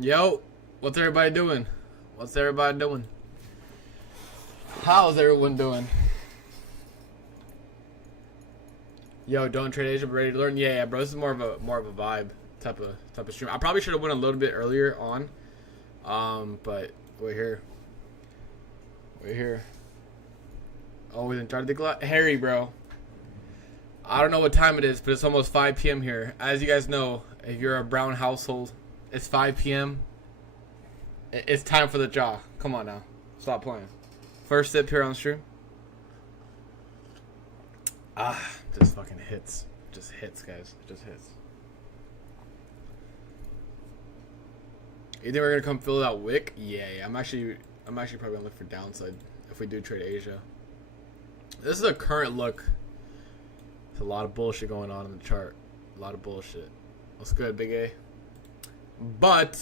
Yo, what's everybody doing? What's everybody doing? How's everyone doing? Yo, don't trade Asia, but ready to learn. Yeah, bro. This is more of a vibe type of stream. I probably should have went a little bit earlier on, but we're here. We're here. Always in charge of the clock. Harry, bro. I don't know what time it is, but it's almost 5 p.m. here. As you guys know, if you're a Brown household, it's 5 p.m. It's time for the jaw. Come on now. Stop playing. First sip here on stream. Just fucking hits. Just hits, guys. Just hits. You think we're gonna come fill out Wick? Yeah. I'm actually probably gonna look for downside if we do trade Asia. This is a current look. There's a lot of bullshit going on in the chart. A lot of bullshit. What's good, Big A? But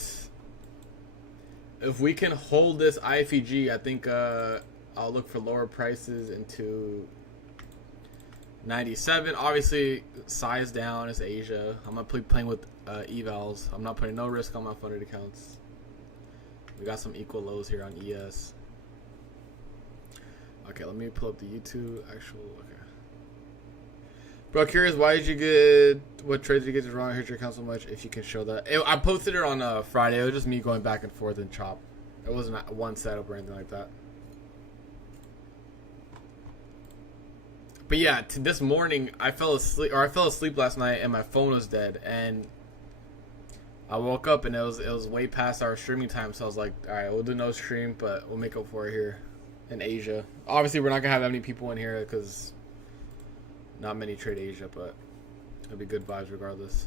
if we can hold this IFEG, I think I'll look for lower prices into 97. Obviously, size down is Asia. I'm not playing with evals. I'm not putting no risk on my funded accounts. We got some equal lows here on ES. Okay, let me pull up the YouTube actual. Okay. Bro, curious, why did you get, what trades did you get wrong? I hurt your account so much. If you can show that. I posted it on Friday. It was just me going back and forth and chop. It wasn't one setup or anything like that. But yeah, this morning I fell asleep last night and my phone was dead, and I woke up and it was way past our streaming time, so I was like, all right, we'll do no stream, but we'll make up for it here in Asia. Obviously, we're not gonna have that many people in here because not many trade Asia, but it'll be good vibes regardless.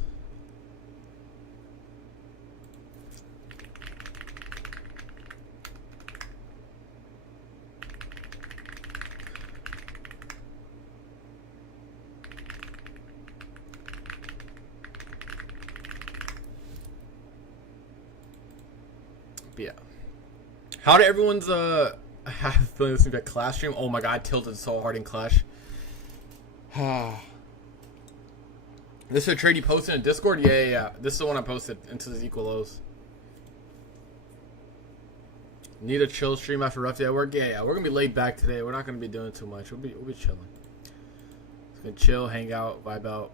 But yeah, how did everyone's I have a feeling this is like Clash stream. Oh my god, I tilted so hard in Clash. This is a trade you posted in Discord? Yeah. This is the one I posted into the equal lows. Need a chill stream after a rough day at work? Yeah. We're gonna be laid back today. We're not gonna be doing too much. We'll be chilling. Just gonna chill, hang out, vibe out.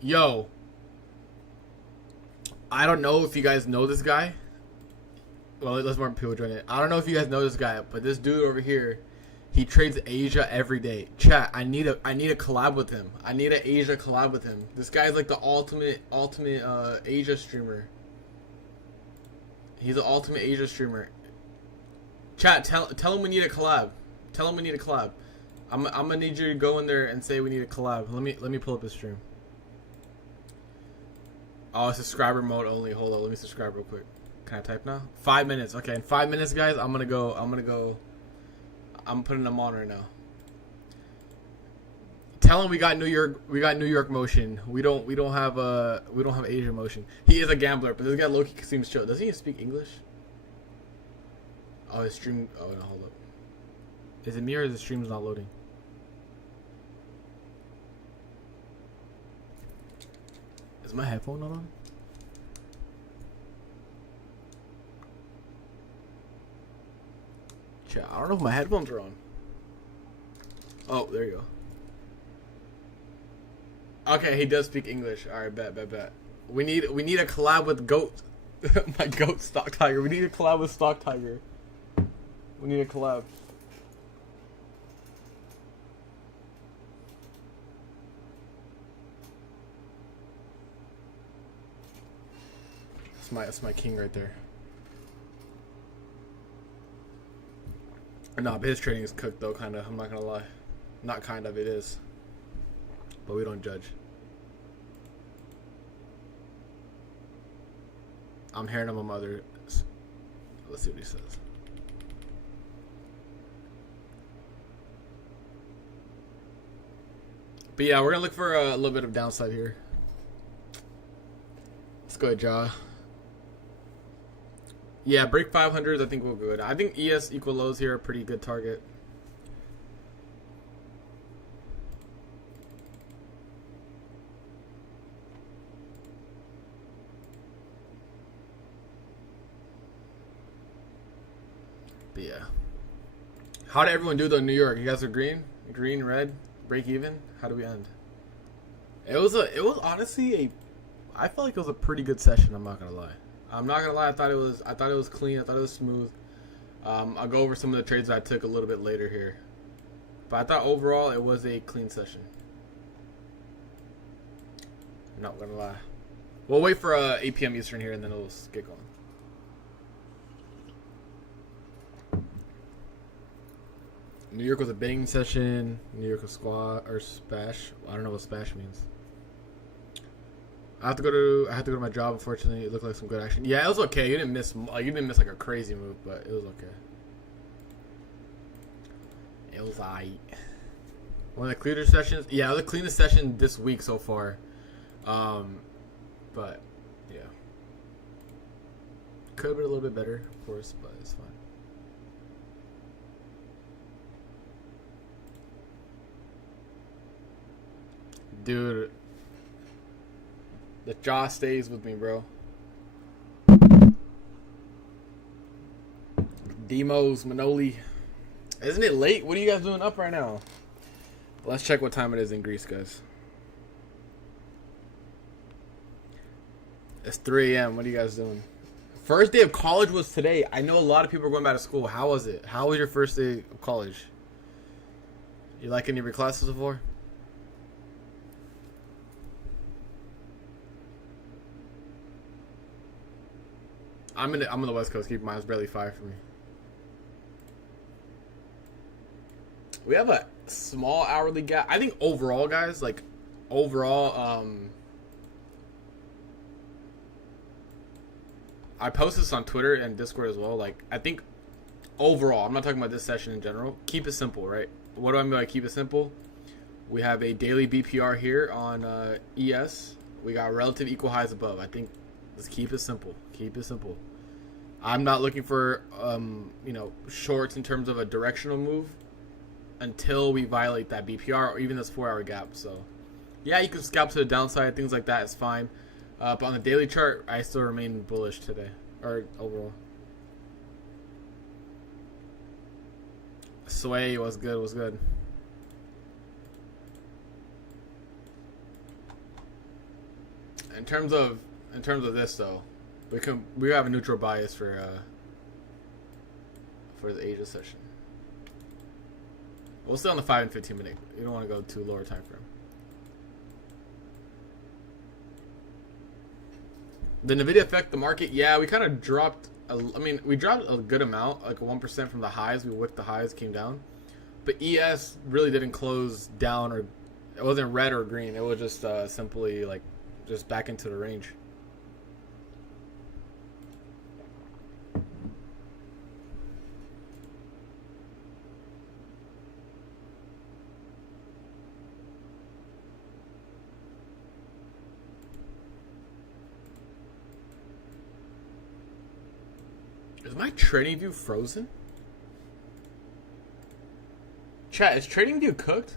Yo, I don't know if you guys know this guy. Well, let's more people join it. I don't know if you guys know this guy, but this dude over here, he trades Asia every day. Chat, I need a collab with him. I need an Asia collab with him. This guy's like the ultimate Asia streamer. He's the ultimate Asia streamer. Chat, tell him we need a collab. Tell him we need a collab. I'm gonna need you to go in there and say we need a collab. Let me pull up his stream. Oh, subscriber mode only. Hold on, let me subscribe real quick. Can I type now? 5 minutes. Okay, in 5 minutes, guys, I'm putting them on right now. Tell him we got New York motion. We don't have Asia motion. He is a gambler, but this guy Loki seems chill. Does he speak English? Oh, his stream. Oh no, hold up. Is it me or the stream's not loading? Is my headphone not on? I don't know if my headphones are on. Oh, there you go. Okay, he does speak English. All right, bet. We need a collab with Goat. My Goat Stock Tiger. We need a collab with Stock Tiger. We need a collab. That's my king right there. Nah, but his trading is cooked though, kinda. I'm not gonna lie. Not kind of, it is. But we don't judge. I'm hearing him on other. Let's see what he says. But yeah, we're gonna look for a little bit of downside here. Let's go ahead, Jaw. Yeah, break 500s, I think we're good. I think ES equal lows here are a pretty good target. But yeah. How did everyone do though in New York? You guys are green, red, break even. How do we end? It was honestly I felt like it was a pretty good session. I'm not gonna lie. I thought it was clean. I thought it was smooth. I'll go over some of the trades that I took a little bit later here, but I thought overall it was a clean session. I'm not gonna lie. We'll wait for 8 p.m. Eastern here, and then it'll get going. New York was a banging session. New York was squat or spash. I don't know what spash means. I had to go to my job. Unfortunately, it looked like some good action. Yeah, it was okay. You didn't miss like a crazy move, but it was okay. It was aight. One of the cleaner sessions. Yeah, it was the cleanest session this week so far. But yeah, could have been a little bit better, of course, but it's fine. Dude, the jaw stays with me, bro. Demos, Manoli. Isn't it late? What are you guys doing up right now? Let's check what time it is in Greece, guys. It's 3 a.m. What are you guys doing? First day of college was today. I know a lot of people are going back to school. How was it? How was your first day of college? You like any of your classes before? I'm on the West Coast. Keep in mind, it's barely 5 for me. We have a small hourly gap. I think overall, guys, I posted this on Twitter and Discord as well. Like, I think overall, I'm not talking about this session in general. Keep it simple, right? What do I mean by keep it simple? We have a daily BPR here on ES. We got relative equal highs above. I think let's keep it simple. Keep it simple. I'm not looking for shorts in terms of a directional move until we violate that BPR or even this 4-hour gap. So yeah, you can scalp to the downside, things like that is fine. But on the daily chart, I still remain bullish today, or overall. Sway was good. In terms of this though, we have a neutral bias for the Asia session. We'll stay on the 5 and 15 minute. You don't want to go too lower time frame. The Nvidia affect the market? Yeah, we kind of dropped. We dropped a good amount, like 1% from the highs. We wicked the highs, came down. But ES really didn't close down, or it wasn't red or green. It was just simply like just back into the range. Is my trading view frozen? Chat, is trading view cooked?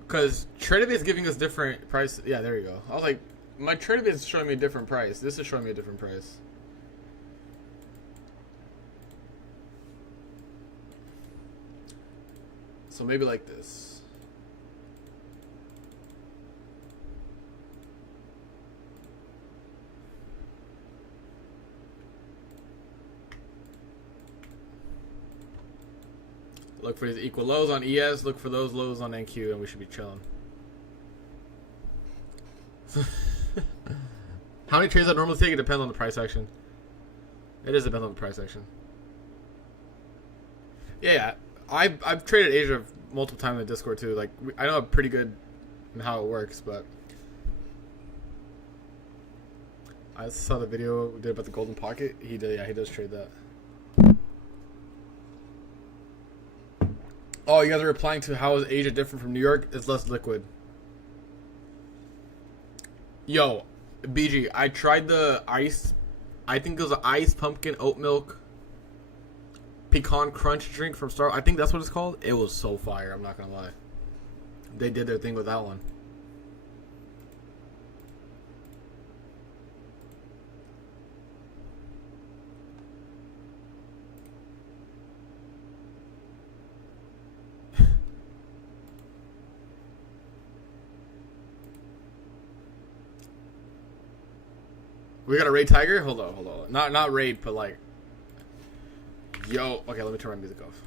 Because trading view is giving us different price. Yeah, there you go. I was like, my trading view is showing me a different price. This is showing me a different price. So maybe like this. Look for these equal lows on ES. Look for those lows on NQ, and we should be chilling. How many trades I normally take? It depends on the price action. It does depend on the price action. Yeah, I've traded Asia multiple times in Discord too. Like, I know pretty good how it works, but I saw the video we did about the golden pocket. He did. Yeah, he does trade that. Oh, you guys are replying to how is Asia different from New York? It's less liquid. Yo, BG, I tried the ice. I think it was an ice pumpkin oat milk pecan crunch drink from Star. I think that's what it's called. It was so fire. I'm not gonna lie. They did their thing with that one. We got a raid tiger. Hold on. Not raid, but like. Yo. Okay, let me turn my music off.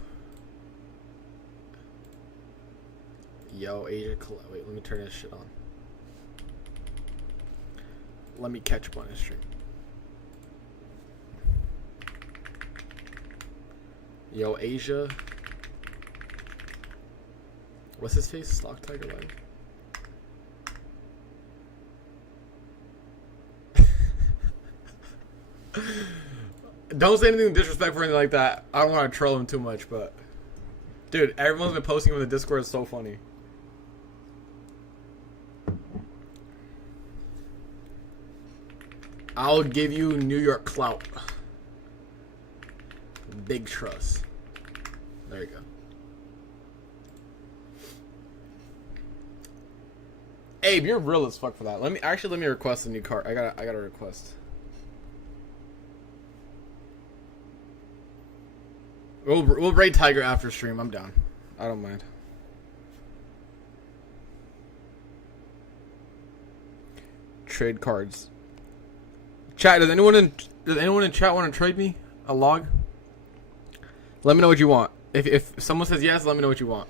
Yo, Asia. Wait, let me turn this shit on. Let me catch up on this stream. Yo, Asia. What's his face? Stock Tiger Live. Don't say anything disrespectful or anything like that. I don't want to troll him too much, but dude, everyone's been posting him in the Discord. It's so funny. I'll give you New York clout. Big trust. There you go. Abe, you're real as fuck for that. Let me request a new card. I got a request. We'll raid Tiger after stream. I'm down. I don't mind. Trade cards. Chat. Does anyone in chat want to trade me a log? Let me know what you want. If someone says yes, let me know what you want.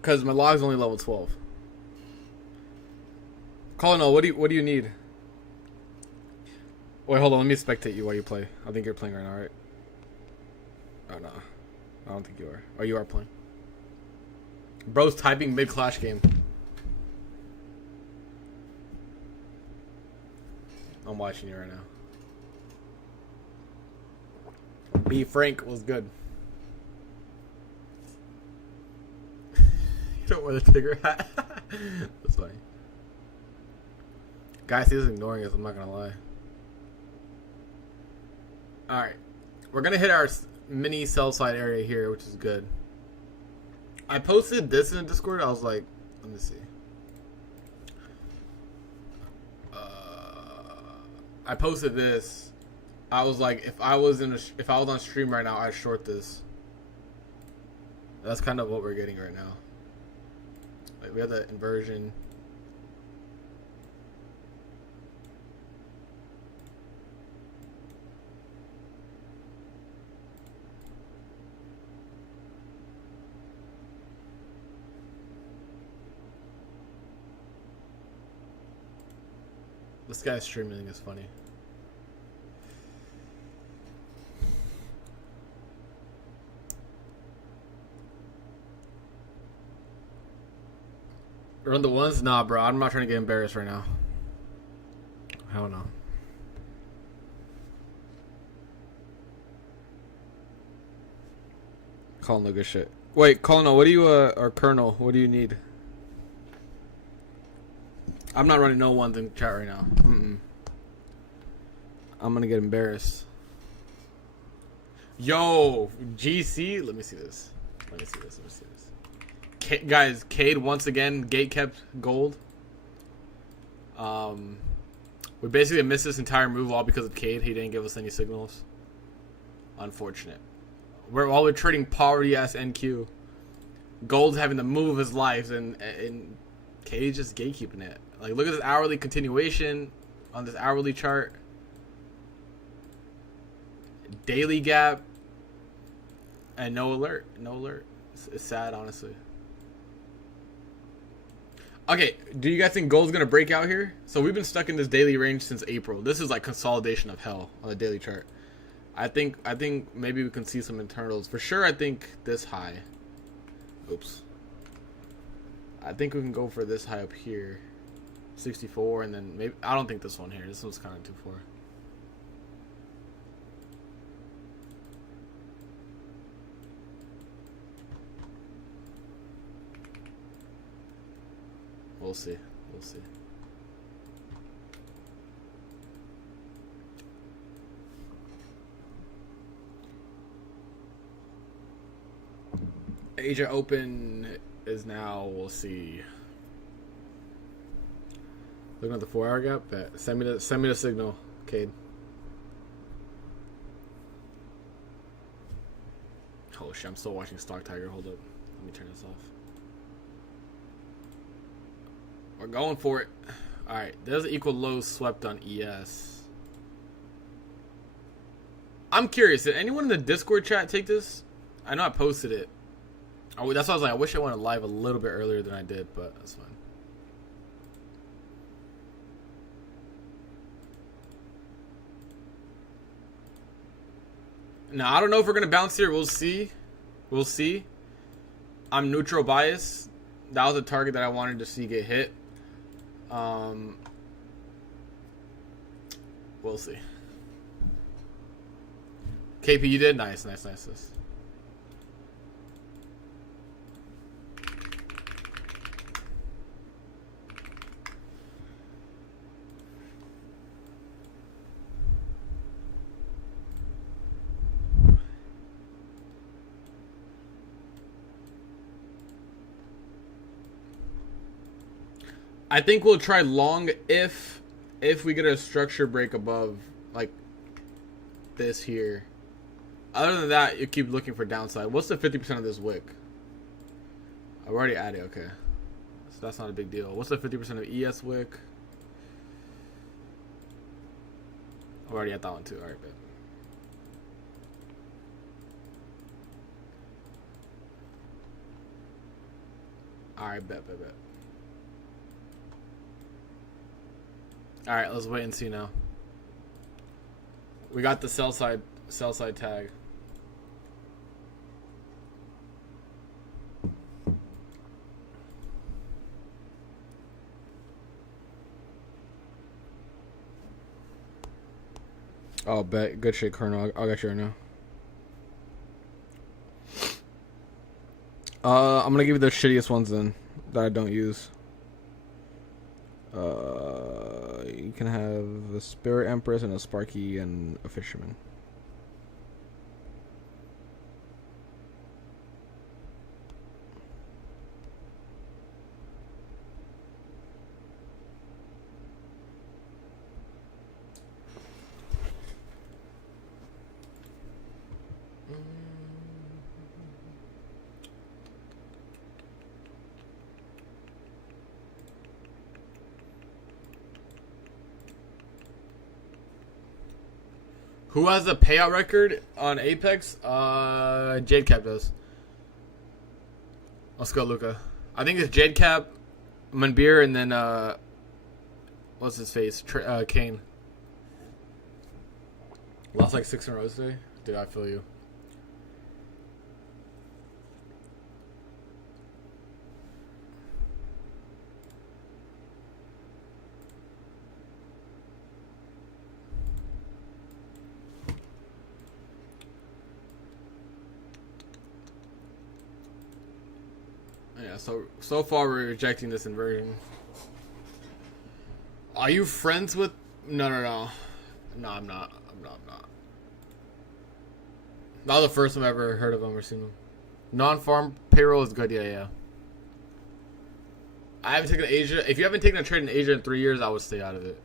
Because my log's only level 12. Colonel, what do you need? Wait, hold on. Let me spectate you while you play. I think you're playing right now, right? Oh, no. I don't think you are. Oh, you are playing. Bro's typing mid-clash game. I'm watching you right now. B. Frank was good. You don't wear the Tigger hat. That's funny. Guys, he's ignoring us. I'm not gonna lie. Alright. We're gonna hit our mini sell side area here, which is good. I posted this in the Discord. I was like, let me see. I posted this. I was like, if I was on stream right now, I'd short this. That's kind of what we're getting right now. Like, we have the inversion. This guy's streaming is funny. Run the ones? Nah, bro. I'm not trying to get embarrassed right now. Hell no. Calling no good shit. Wait, Colonel, what do you, or Colonel, what do you need? I'm not running no ones in chat right now. I'm gonna get embarrassed. Yo, GC. Let me see this. Guys, Cade once again gate kept gold. We basically missed this entire move all because of Cade. He didn't give us any signals. Unfortunate. While we're trading poverty ass NQ, Gold's having the move of his life, and Cade's just gatekeeping it. Like, look at this hourly continuation on this hourly chart. Daily gap. And no alert. No alert. It's sad, honestly. Okay, do you guys think Gold's going to break out here? So we've been stuck in this daily range since April. This is like consolidation of hell on the daily chart. I think maybe we can see some internals. For sure, I think this high. Oops. I think we can go for this high up here. 64, and then maybe, I don't think this one here. This one's kind of too far. We'll see. We'll see. Asia Open is now, we'll see. Looking at the 4-hour gap. Send me the signal, Cade. Oh shit, I'm still watching Stock Tiger. Hold up. Let me turn this We're going for it. All right, there's equal lows swept on ES. I'm curious, did anyone in the Discord chat take this? I know I posted it. Oh, that's why I was like, I wish I went live a little bit earlier than I did, but that's fine. Now, I don't know if we're going to bounce here. We'll see. We'll see. I'm neutral bias. That was a target that I wanted to see get hit. We'll see. KP, you did? Nice, nice, nice. Nice. I think we'll try long if we get a structure break above like this here. Other than that, you keep looking for downside. What's the 50% of this wick? I've already added. Okay, so that's not a big deal. What's the 50% of ES wick? I've already at that one too. All right, bet. All right, bet. All right, let's wait and see now. We got the sell side tag. Oh, bet. Good shit, Colonel. I'll get you right now. I'm gonna give you the shittiest ones then that I don't use. You can have a Spirit Empress and a Sparky and a Fisherman. Who has the payout record on Apex? Jade Cap does. Let's go, Luca. I think it's Jade Cap, Manbeer, and then what's his face? Kane. Lost like 6 in a row today. Dude, I feel you. Yeah, so far we're rejecting this inversion. Are you friends with? No, I'm not. Not the first time I've ever heard of them or seen them. Non-farm payroll is good. Yeah. I haven't taken Asia. If you haven't taken a trade in Asia in 3 years, I would stay out of it.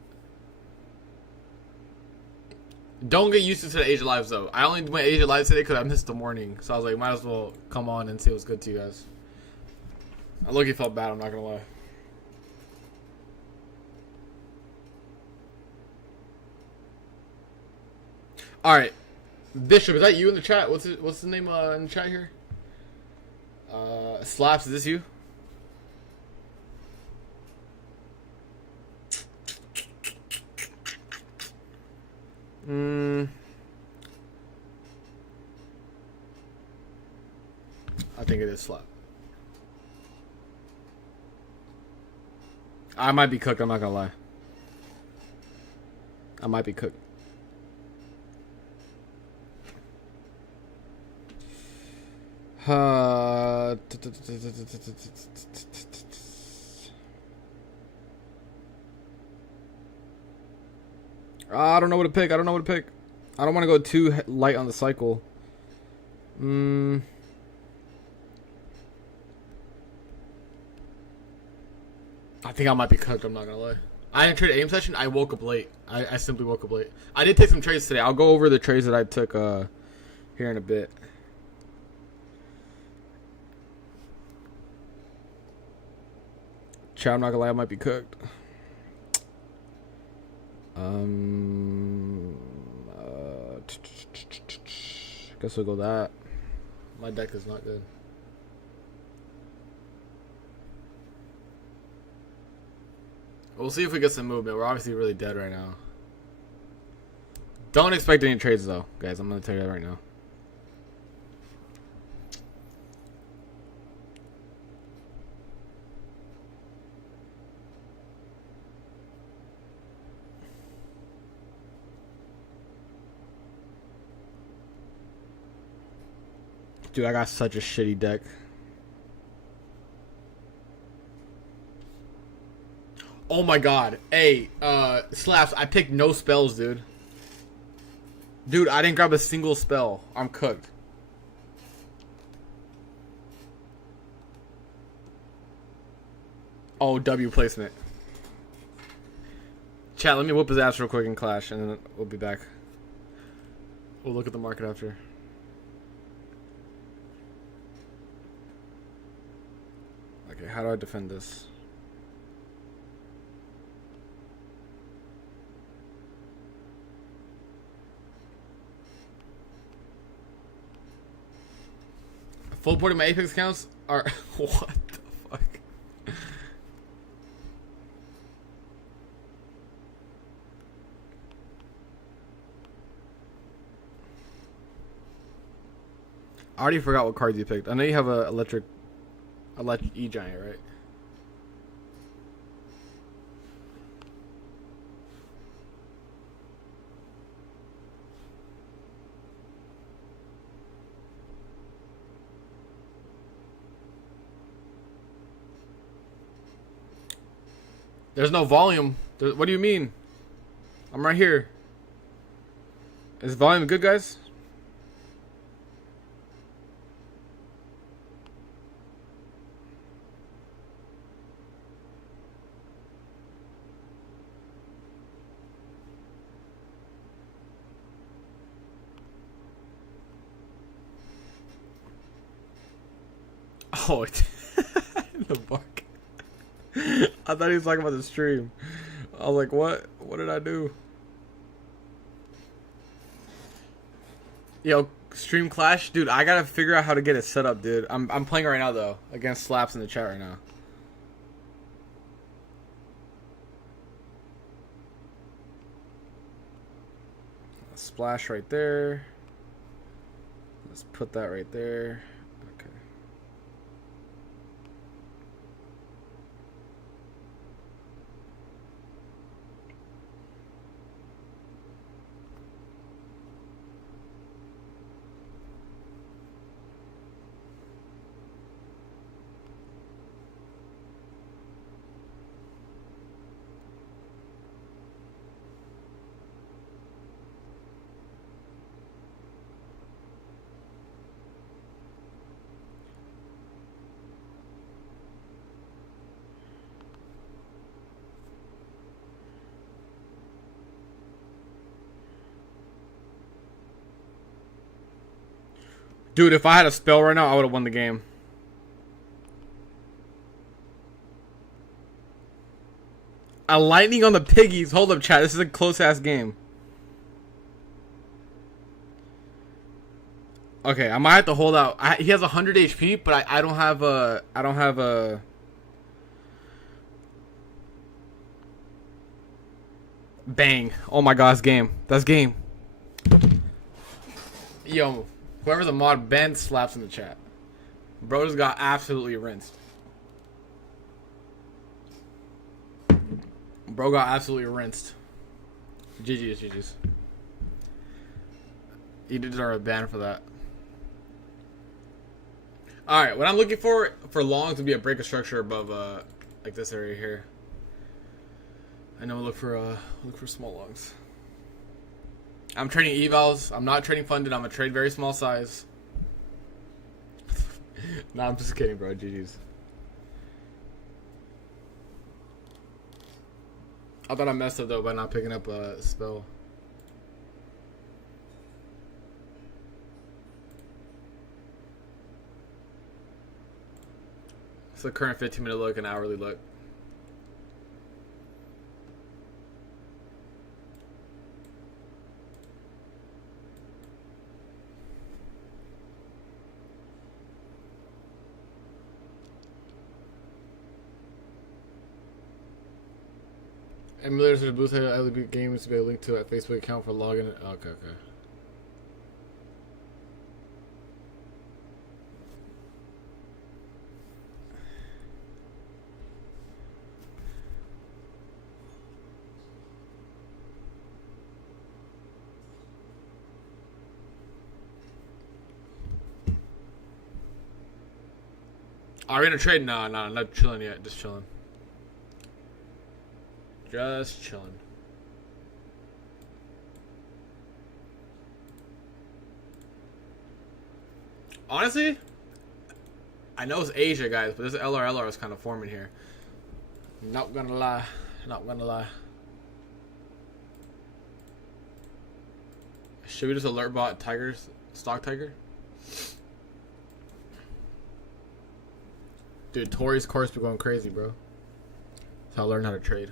Don't get used to the Asia lives though. I only went Asia live today because I missed the morning, so I was like, might as well come on and say what's good to you guys. I look, felt bad. I'm not gonna lie. All right, Bishop, is that you in the chat? What's the name in the chat here? Slaps, is this you? I think it is Slap. I might be cooked, I'm not gonna lie. I might be cooked. I don't know what to pick. I don't want to go too light on the cycle. I think I might be cooked. I'm not gonna lie. I didn't trade aim session. I woke up late. I simply woke up late. I did take some trades today. I'll go over the trades that I took here in a bit. Chat, I'm not gonna lie, I might be cooked. Guess we'll go that. My deck is not good. We'll see if we get some movement. We're obviously really dead right now. Don't expect any trades though, guys. I'm gonna tell you that right now. Dude, I got such a shitty deck. Oh my god. Hey, Slaps, I picked no spells, dude. Dude, I didn't grab a single spell. I'm cooked. Oh, W placement. Chat, let me whoop his ass real quick in Clash, and then we'll be back. We'll look at the market after. Okay, how do I defend this? Full porting my Apex accounts are... What the fuck? I already forgot what cards you picked. I know you have a electric E-Giant, right? There's no volume. What do you mean? I'm right here. Is volume good, guys? Oh, in the bark. I thought he was talking about the stream. I was like, what? What did I do? Yo, stream Clash? Dude, I gotta figure out how to get it set up, dude. I'm playing right now, though. Against Slaps in the chat right now. Splash right there. Let's put that right there. Okay. Dude, if I had a spell right now, I would have won the game. A lightning on the piggies. Hold up, chat. This is a close-ass game. Okay, I might have to hold out. He has 100 HP, but I don't have a... I don't have a... Bang. Oh my god, that's game. That's game. Yo. Whoever's a mod, Ben Slaps in the chat. Bro just got absolutely rinsed. Bro got absolutely rinsed. GG's, GG's. You deserve a ban for that. Alright, what I'm looking for longs would be a break of structure above like this area here. I know we'll look for small longs. I'm trading evals. I'm not trading funded. I'm gonna trade very small size. Nah, I'm just kidding, bro. GG's. I thought I messed up though by not picking up a spell. It's the current 15-minute look and hourly look. Emulators for the Bluetooth LB games to be linked to a Facebook account for login. Okay. Are we gonna trade? No, not chilling yet. Just chilling. Just chilling. Honestly, I know it's Asia, guys, but this LRLR is kind of forming here. Not gonna lie. Should we just alert bot Tigers, stock Tiger? Dude, Tori's course be going crazy, bro. That's how I learned how to trade.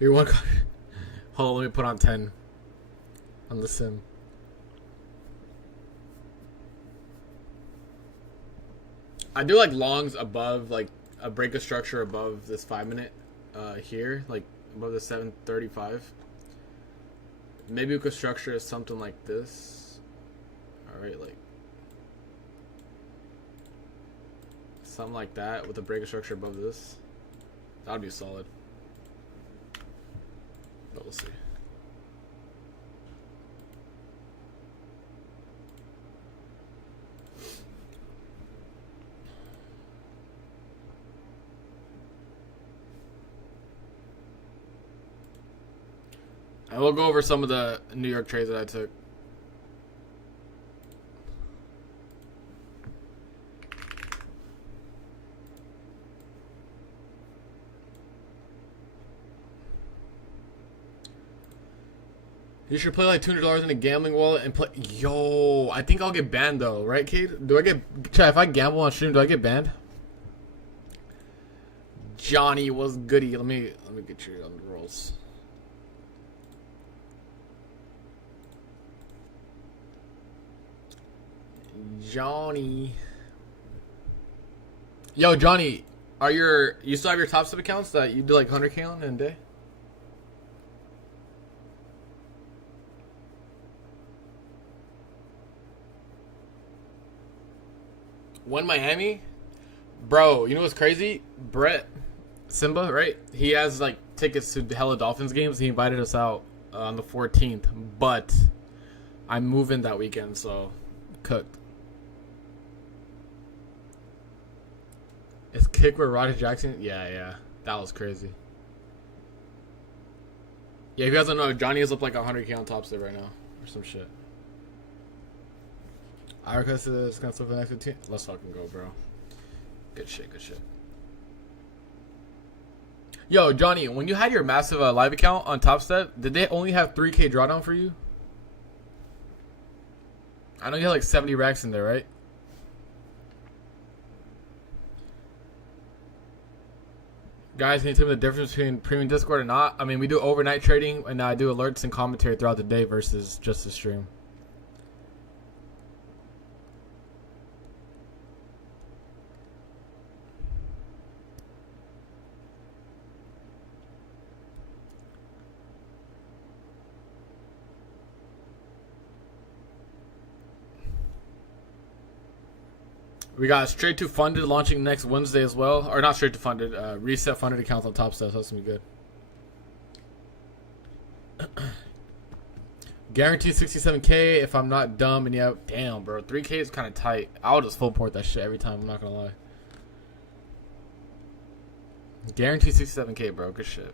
You want? Hold on, let me put on 10 on the sim. I do like longs above, like a break of structure above this 5-minute here, like above the 735. Maybe we could structure it something like this. Alright, like something like that with a break of structure above this. That would be solid. But we'll see. I will go over some of the New York trades that I took. You should play like $200 in a gambling wallet and play. Yo, I think I'll get banned though, right, Kate? Do I get? If I gamble on stream, do I get banned? Johnny was goody. Let me get you on the rolls. Johnny. Yo, Johnny, you still have your top step accounts that you do like 100K on in a day? One Miami? Bro, you know what's crazy? Brett Simba, right? He has like tickets to hella Dolphins games. He invited us out on the 14th, but I'm moving that weekend, so cooked. Is kick with Rodgers Jackson? Yeah. That was crazy. Yeah, if you guys don't know, Johnny is up like 100K on top step right now. Or some shit. I requested this kind of stuff for the next 15. Let's fucking go, bro. Good shit. Yo, Johnny, when you had your massive live account on Top Step, did they only have 3K drawdown for you? I know you had like 70 racks in there, right? Guys, can you tell me the difference between premium Discord and not? I mean, we do overnight trading, and I do alerts and commentary throughout the day versus just the stream. We got straight to funded launching next Wednesday as well. Or not straight to funded, reset funded accounts on Top Step. So that's going to be good. Guaranteed 67K if I'm not dumb. And yeah, damn, bro. 3K is kind of tight. I'll just full port that shit every time. I'm not going to lie. Guaranteed 67K, bro. Good shit.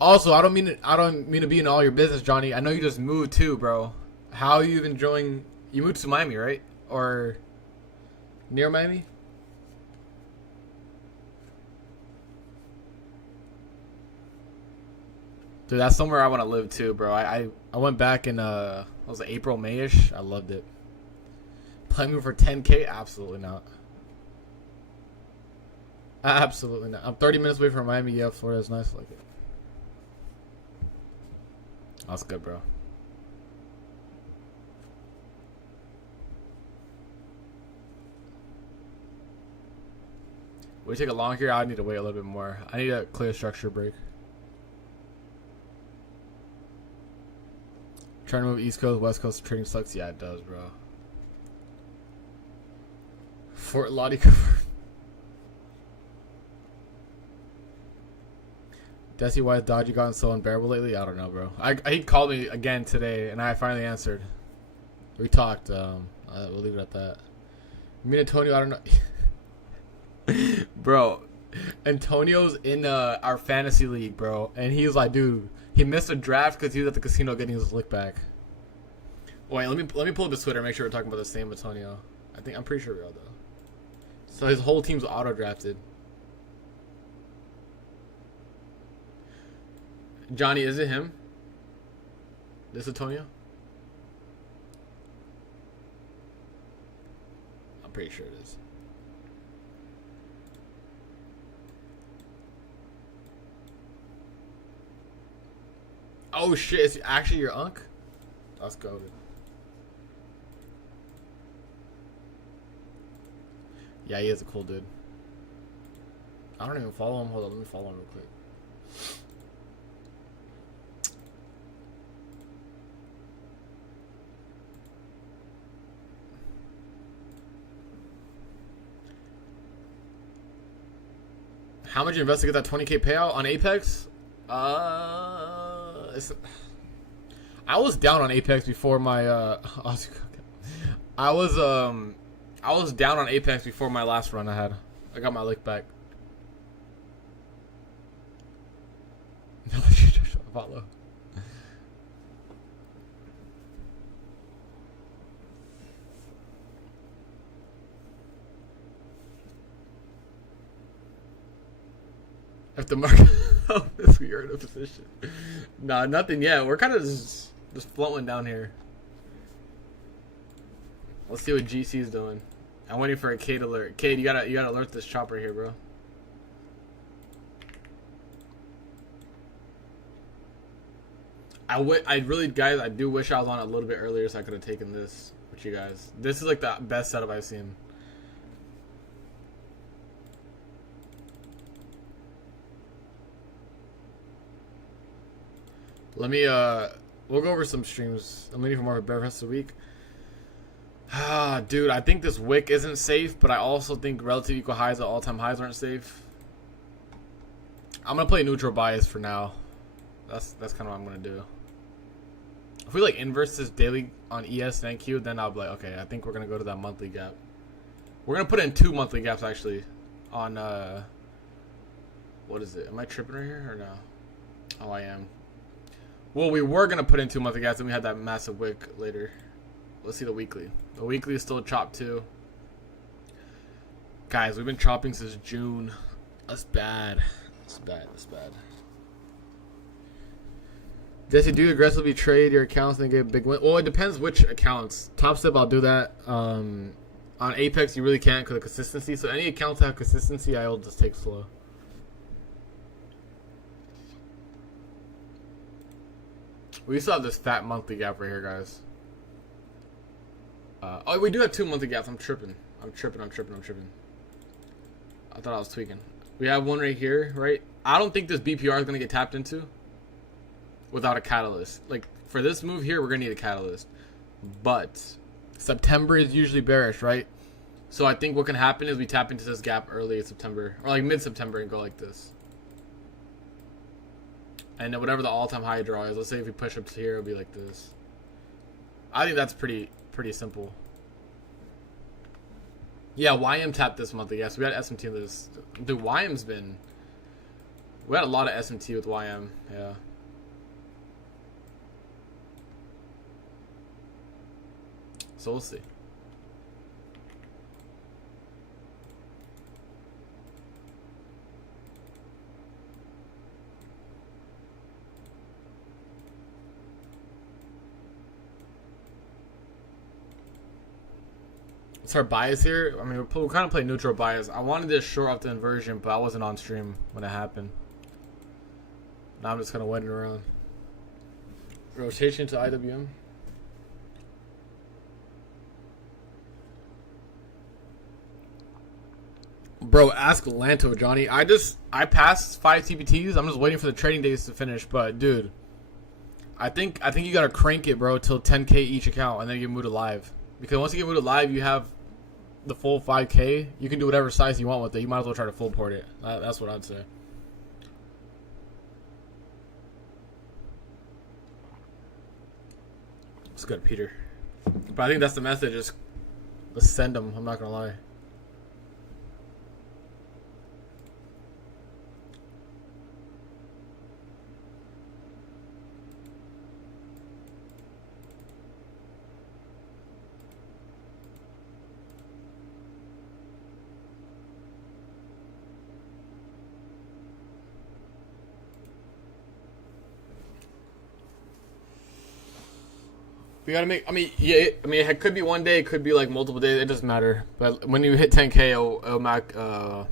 Also, I don't mean to be in all your business, Johnny. I know you just moved too, bro. How are you even enjoying... You moved to Miami, right? Or near Miami? Dude, that's somewhere I want to live too, bro. I went back in was it April, May-ish? I loved it. Playing for 10K? Absolutely not. Absolutely not. I'm 30 minutes away from Miami. Yeah, Florida's nice. I like it. That's good, bro. We take a long here. I need to wait a little bit more. I need a clear structure break. Trying to move East Coast, West Coast trading sucks. Yeah, it does, bro. Fort Lauderdale. Desi, why has Dodgy gotten so unbearable lately? I don't know, bro. He called me again today, and I finally answered. We talked. We'll leave it at that. Me and Antonio, I don't know. Bro, Antonio's in our fantasy league, bro. And he's like, dude, he missed a draft because he was at the casino getting his lick back. Wait, let me pull up his Twitter and make sure we're talking about the same Antonio. I'm pretty sure we are, though. So his whole team's auto-drafted. Johnny, is it him? This Antonio? I'm pretty sure it is. Oh shit, it's actually your unk? Let's go, dude. Yeah, he is a cool dude. I don't even follow him. Hold on, let me follow him real quick. How much you invest to get that 20K payout on Apex? I was down on Apex before my I was down on Apex before my last run I had. I got my lick back. Follow. If the market helps, we are in a position. Nah, nothing yet. We're kind of just floating down here. Let's see what GC's doing. I'm waiting for a Cade alert. Cade, you gotta alert this chopper here, bro. I really, guys, I do wish I was on a little bit earlier so I could have taken this with you guys. This is like the best setup I've seen. Let me, we'll go over some streams. I'm waiting for more of a bear rest of the week. Ah, dude, I think this wick isn't safe, but I also think relative equal highs at all-time highs aren't safe. I'm gonna play neutral bias for now. That's kind of what I'm gonna do. If we like inverse this daily on ES and NQ, then I'll be like, okay, I think we're gonna go to that monthly gap. We're gonna put in 2 monthly gaps actually on what is it? Am I tripping right here or no? Oh, I am. Well, we were going to put in 2 monthly gaps, and we had that massive wick later. Let's see the weekly. The weekly is still chopped, too. Guys, we've been chopping since June. That's bad. That's bad. That's bad. Jesse, do you aggressively trade your accounts and get a big win? Well, it depends which accounts. Top Step, I'll do that. On Apex, you really can't because of consistency. So any accounts that have consistency, I'll just take slow. We still have this fat monthly gap right here, guys. Oh, we do have 2 monthly gaps. I'm tripping. I thought I was tweaking. We have one right here, right? I don't think this BPR is going to get tapped into without a catalyst. Like, for this move here, we're going to need a catalyst. But September is usually bearish, right? So I think what can happen is we tap into this gap early in September. Or like mid-September and go like this. And then whatever the all-time high draw is, let's say if we push up to here, it'll be like this. I think that's pretty simple. Yeah, YM tapped this month, I guess. We had SMT in this. Dude, YM's been... We had a lot of SMT with YM, yeah. So we'll see. It's our bias here. I mean, we're kind of playing neutral bias. I wanted this short off the inversion, but I wasn't on stream when it happened. Now I'm just kind of waiting around. Rotation to IWM. Bro, ask Lanto, Johnny. I passed 5 TPTs. I'm just waiting for the trading days to finish. But dude, I think you gotta crank it, bro, till 10K each account, and then you get moved to live. Because once you get moved to live, you have the full 5K. You can do whatever size you want with it. You might as well try to full port it. That's what I'd say. It's good, Peter. But I think that's the message. Is let's send them. I'm not gonna lie. We gotta make. I mean, yeah. It could be one day. It could be like multiple days. It doesn't matter. But when you hit 10K, it'll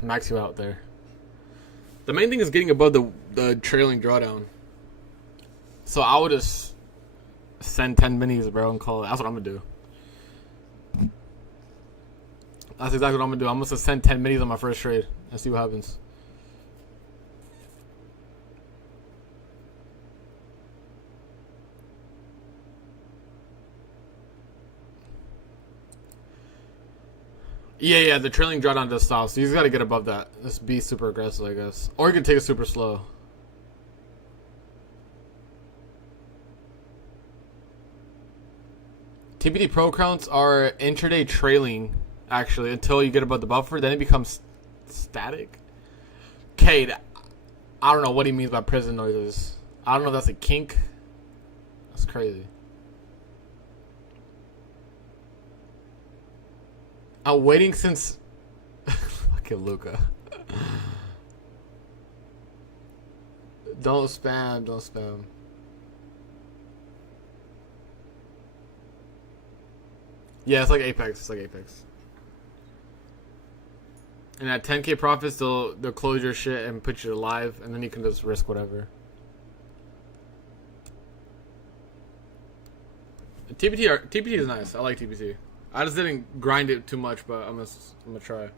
max you out there. The main thing is getting above the trailing drawdown. So I would just send 10 minis, bro, and call it. That's what I'm gonna do. That's exactly what I'm gonna do. I'm gonna send 10 minis on my first trade and see what happens. Yeah, the trailing drawdown does stop, so you just gotta get above that. Just be super aggressive, I guess. Or you can take it super slow. TPT pro counts are intraday trailing, actually, until you get above the buffer. Then it becomes static. Cade, I don't know what he means by prison noises. I don't know if that's a kink. That's crazy. I'm waiting since fucking Luca. Don't spam. Yeah, it's like Apex. And at 10K profits, they'll close your shit and put you live, and then you can just risk whatever. TPT is nice. I like TPT. I just didn't grind it too much, but I'm gonna try.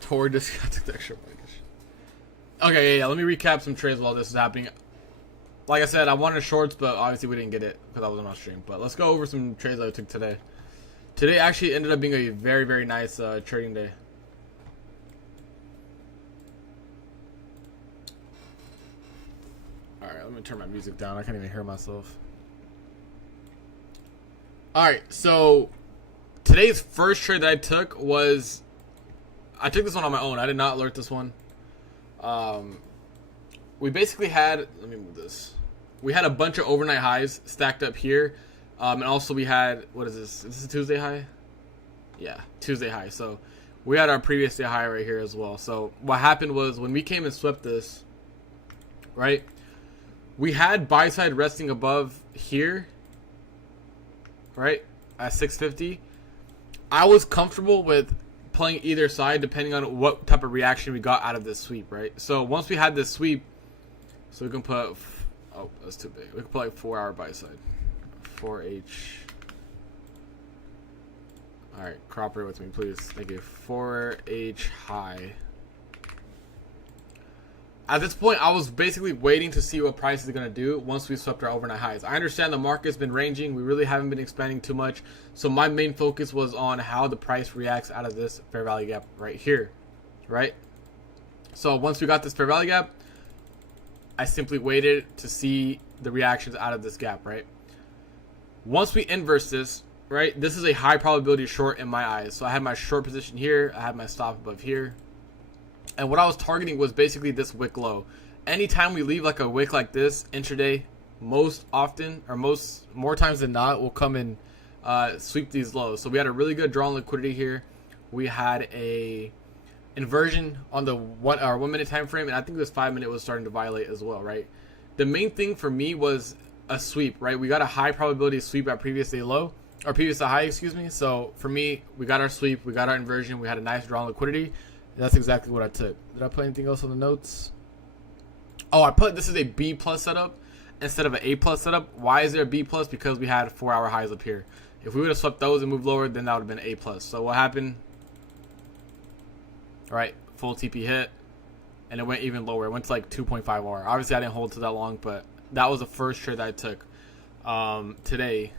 Tor just got the extra mortgage. Okay, yeah. Let me recap some trades while this is happening. Like I said, I wanted shorts, but obviously we didn't get it because I wasn't on stream. But let's go over some trades that I took today. Today actually ended up being a very, very nice trading day. Alright, let me turn my music down. I can't even hear myself. Alright, so today's first trade that I took was... I took this one on my own. I did not alert this one. We basically had, let me move this. We had a bunch of overnight highs stacked up here. And also we had, what is this? Is this a Tuesday high? Yeah, Tuesday high. So we had our previous day high right here as well. So what happened was when we came and swept this, right? We had buy side resting above here, right? At 650. I was comfortable with playing either side depending on what type of reaction we got out of this sweep, right? So once we had this sweep, so we can put, oh, that's too big. We can put like 4 hour buy side. 4H. Alright, cooperate with me, please. Thank you. 4H high. At this point, I was basically waiting to see what price is going to do once we swept our overnight highs. I understand the market's been ranging. We really haven't been expanding too much. So my main focus was on how the price reacts out of this fair value gap right here, right? So once we got this fair value gap, I simply waited to see the reactions out of this gap, right? Once we inverse this, right, this is a high probability short in my eyes. So I had my short position here. I had my stop above here. And what I was targeting was basically this wick low. Anytime we leave like a wick like this intraday, most often or more times than not, we'll come and sweep these lows. So we had a really good draw on liquidity here. We had a inversion on the 1 minute time frame, and I think this 5 minute was starting to violate as well, right? The main thing for me was a sweep, right? We got a high probability sweep at previous day low, or previous high, excuse me. So for me, we got our sweep, we got our inversion, we had a nice draw on liquidity. That's exactly what I took. Did I put anything else on the notes? Oh, I put this is a B plus setup instead of an A plus setup. Why is there a B plus? Because we had 4-hour highs up here. If we would have swept those and moved lower, then that would have been A plus. So what happened? All right, full TP hit, and it went even lower. It went to like 2.5R. Obviously, I didn't hold to that long, but that was the first trade that I took today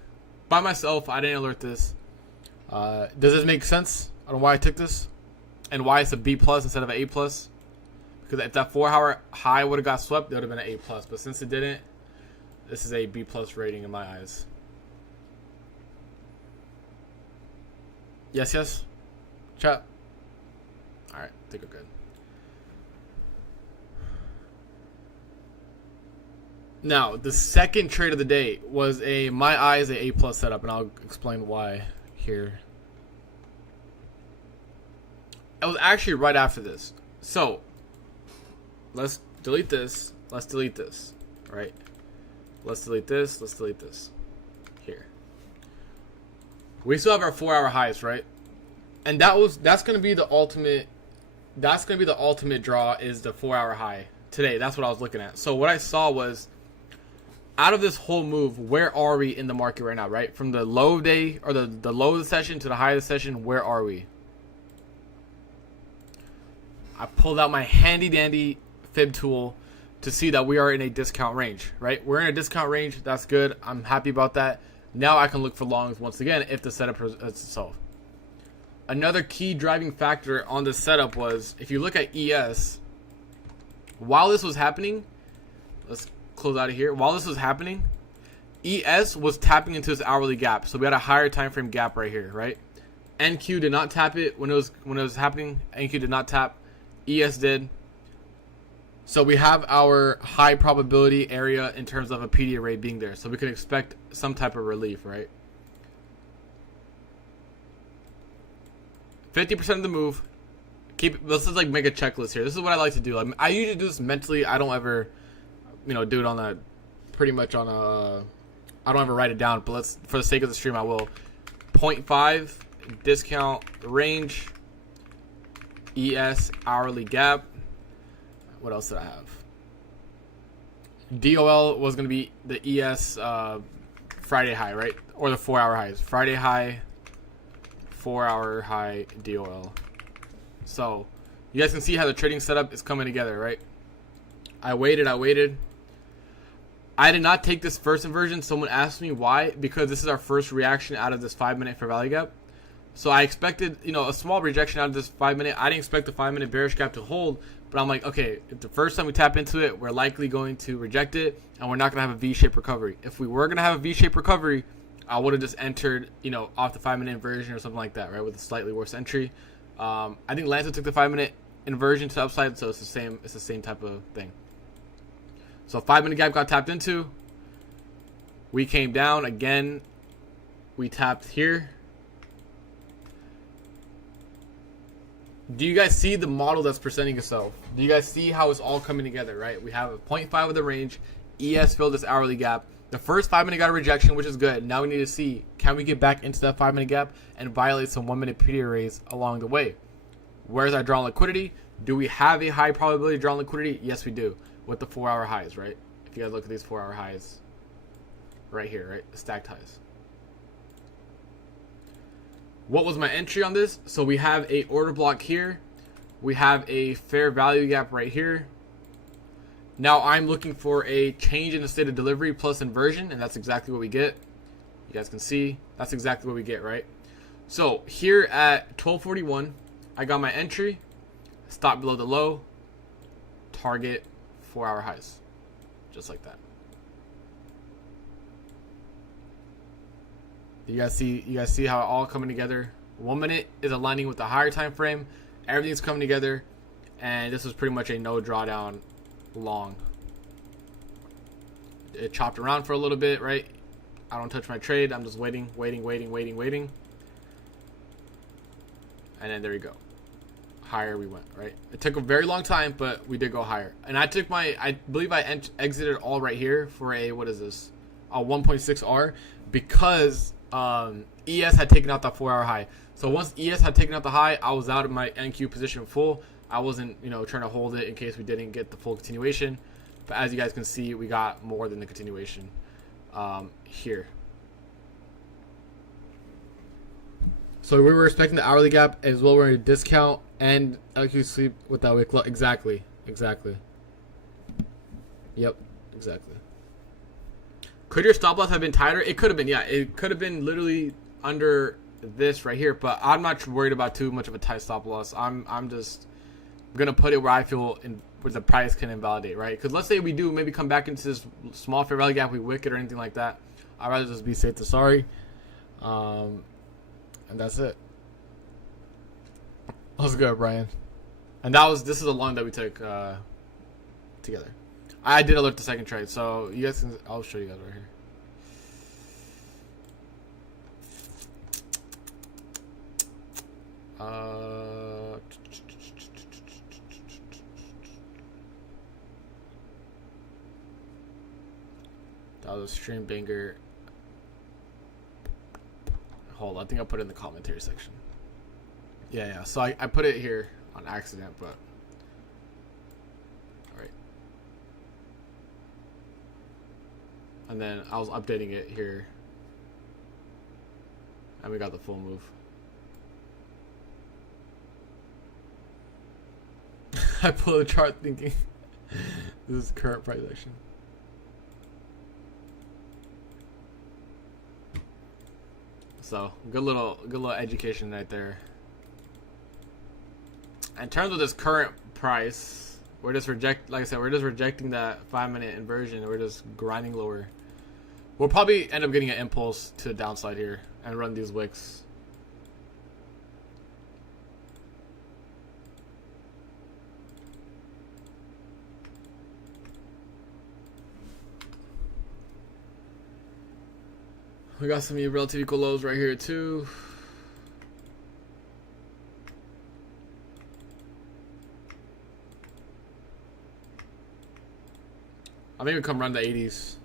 by myself. I didn't alert this. Does this make sense? I don't know why I took this and why it's a B plus instead of an A plus. Because if that 4-hour high would have got swept, it would have been an A plus. But since it didn't, this is a B plus rating in my eyes. Yes, yes. Chat. All right, I think we're good. Now, the second trade of the day was my eyes a plus setup, and I'll explain why here. It was actually right after this. So, let's delete this. Let's delete this. Right? Let's delete this. Let's delete this. Here. We still have our 4-hour highs, right? And that's gonna be the ultimate. That's gonna be the ultimate draw is the 4-hour high today. That's what I was looking at. So what I saw was, out of this whole move, where are we in the market right now, right? From the low day or the low of the session to the high of the session, where are we? I pulled out my handy dandy fib tool to see that we are in a discount range, right? We're in a discount range. That's good. I'm happy about that. Now I can look for longs once again if the setup presents itself. Another key driving factor on this setup was, if you look at ES, while this was happening, let's close out of here. While this was happening, ES was tapping into this hourly gap. So we had a higher time frame gap right here, right? NQ did not tap it when it was happening. NQ did not tap. ES did. So we have our high probability area in terms of a PD array being there. So we can expect some type of relief, right? 50% of the move. Let's just like make a checklist here. This is what I like to do. Like, I usually do this mentally. I don't ever, do it on a, pretty much on a, I don't ever write it down. But let's, for the sake of the stream, I will. 0.5 discount range. ES hourly gap. What else did I have? DOL was going to be the ES Friday high, right? Or the 4-hour highs. Friday high, 4-hour high DOL. So you guys can see how the trading setup is coming together, right? I waited. I did not take this first inversion. Someone asked me why. Because this is our first reaction out of this 5-minute fair value gap. So I expected, a small rejection out of this 5-minute. I didn't expect the 5-minute bearish gap to hold. But I'm like, okay, if the first time we tap into it, we're likely going to reject it. And we're not going to have a V-shaped recovery. If we were going to have a V-shaped recovery, I would have just entered, off the 5-minute inversion or something like that, right? With a slightly worse entry. I think Lanza took the 5-minute inversion to the upside, so it's the same type of thing. So 5-minute gap got tapped into. We came down again. We tapped here. Do you guys see the model that's presenting itself? Do you guys see how it's all coming together, right? We have a 0.5 of the range. ES filled this hourly gap. The first 5-minute got a rejection, which is good. Now we need to see, can we get back into that 5-minute gap and violate some 1-minute PD arrays along the way? Where's our drawn liquidity? Do we have a high probability of drawn liquidity? Yes, we do. With the 4-hour highs, right? If you guys look at these 4-hour highs right here, right? The stacked highs. What was my entry on this? So we have a order block here. We have a fair value gap right here. Now I'm looking for a change in the state of delivery plus inversion, and that's exactly what we get. You guys can see that's exactly what we get, right? So here at 12:41, I got my entry, stop below the low, target 4-hour highs, just like that. You guys see how it all coming together? 1 minute is aligning with the higher time frame. Everything's coming together, and this was pretty much a no drawdown long. It chopped around for a little bit, right? I don't touch my trade. I'm just waiting. And then there we go. Higher we went, right? It took a very long time, but we did go higher. And I believe I exited all right here for a, what is this? 1.6R because ES had taken out that 4-hour high. So once ES had taken out the high, I was out of my NQ position full. I wasn't, trying to hold it in case we didn't get the full continuation. But as you guys can see, we got more than the continuation here. So we were expecting the hourly gap as well. We're in a discount and LQ sleep with that wick low. Exactly. Yep, exactly. Could your stop loss have been tighter? It could have been, yeah. It could have been literally under this right here, but I'm not worried about too much of a tight stop loss. I'm just gonna put it where I feel where the price can invalidate, right? Because let's say we do maybe come back into this small fair value gap, we wick it or anything like that. I'd rather just be safe than sorry. And that's it. Let's go, Brian. And this is a long that we took together. I did alert the second trade, so you guys I'll show you guys right here. That was a stream banger. Hold on, I think I put it in the commentary section. Yeah. So I put it here on accident, but all right. And then I was updating it here, and we got the full move. I pulled a chart thinking this is current price action. So good little education right there. In terms of this current price, we're just rejecting that 5-minute inversion. We're just grinding lower. We'll probably end up getting an impulse to the downside here and run these wicks. We got some relative equal lows right here too. I'll maybe come run the 80s.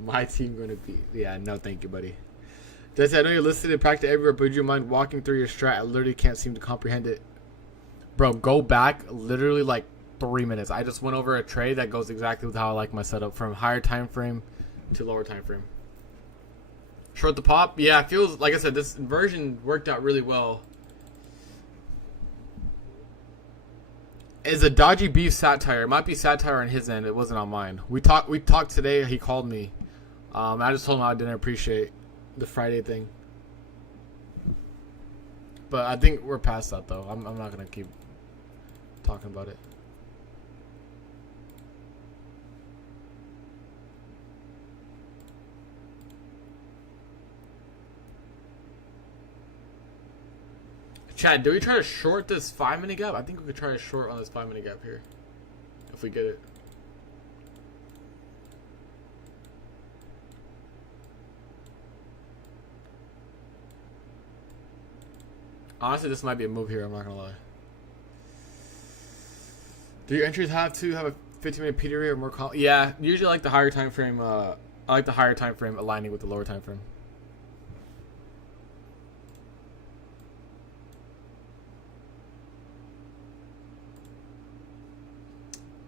My team gonna be, yeah, no thank you, buddy. Jesse, I know you're listed in practice everywhere, but would you mind walking through your strat? I literally can't seem to comprehend it. Bro, go back literally like 3 minutes. I just went over a trade that goes exactly with how I like my setup, from higher time frame to lower time frame. Short the pop. Yeah, it feels like I said, this inversion worked out really well. Is a dodgy beef satire? It might be satire on his end. It wasn't on mine. We talked today. He called me. I just told him I didn't appreciate the Friday thing. But I think we're past that though. I'm not gonna keep talking about it. Chad, do we try to short this 5-minute gap? I think we could try to short on this 5-minute gap here, if we get it. Honestly, this might be a move here. I'm not gonna lie. Do your entries have to have a 15-minute PD rate or more? Yeah, usually I like the higher time frame. I like the higher time frame aligning with the lower time frame.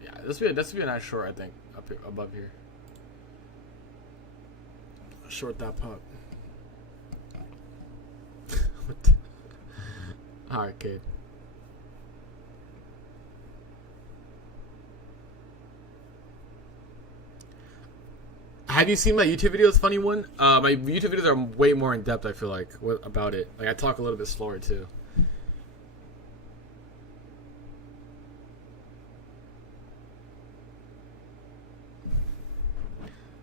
Yeah, this would be a nice short. I think up here, above here. Short that pop. Alright, kid. Have you seen my YouTube videos? Funny one. My YouTube videos are way more in depth. I feel like about it. Like I talk a little bit slower too.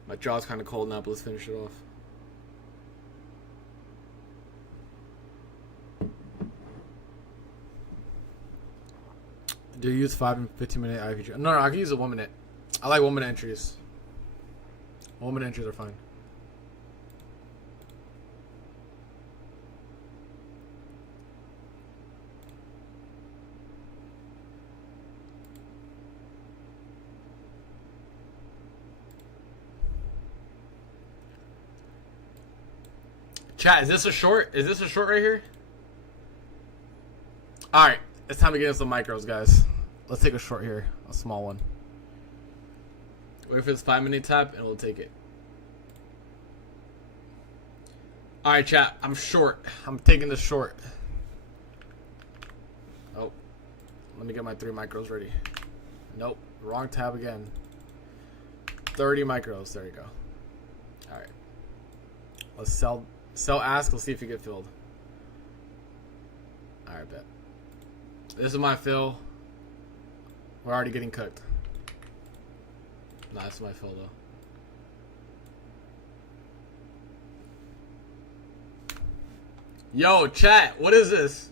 My jaw's kind of cold now, but let's finish it off. Do you use 5 and 15-minute IVG? No, I can use a 1 minute. I like 1 minute entries. 1 minute entries are fine. Chat, is this a short? Is this a short right here? Alright, it's time to get into some micros, guys. Let's take a short here. A small one. Wait for this 5-minute tap and we'll take it. Alright, chat, I'm short. I'm taking this short. Oh. Let me get my 3 micros ready. Nope. Wrong tab again. 30 micros. There you go. Alright. Let's sell ask. Let's see if you get filled. Alright, bet. This is my fill. We're already getting cooked. Nah, this is my fill though. Yo, chat, what is this?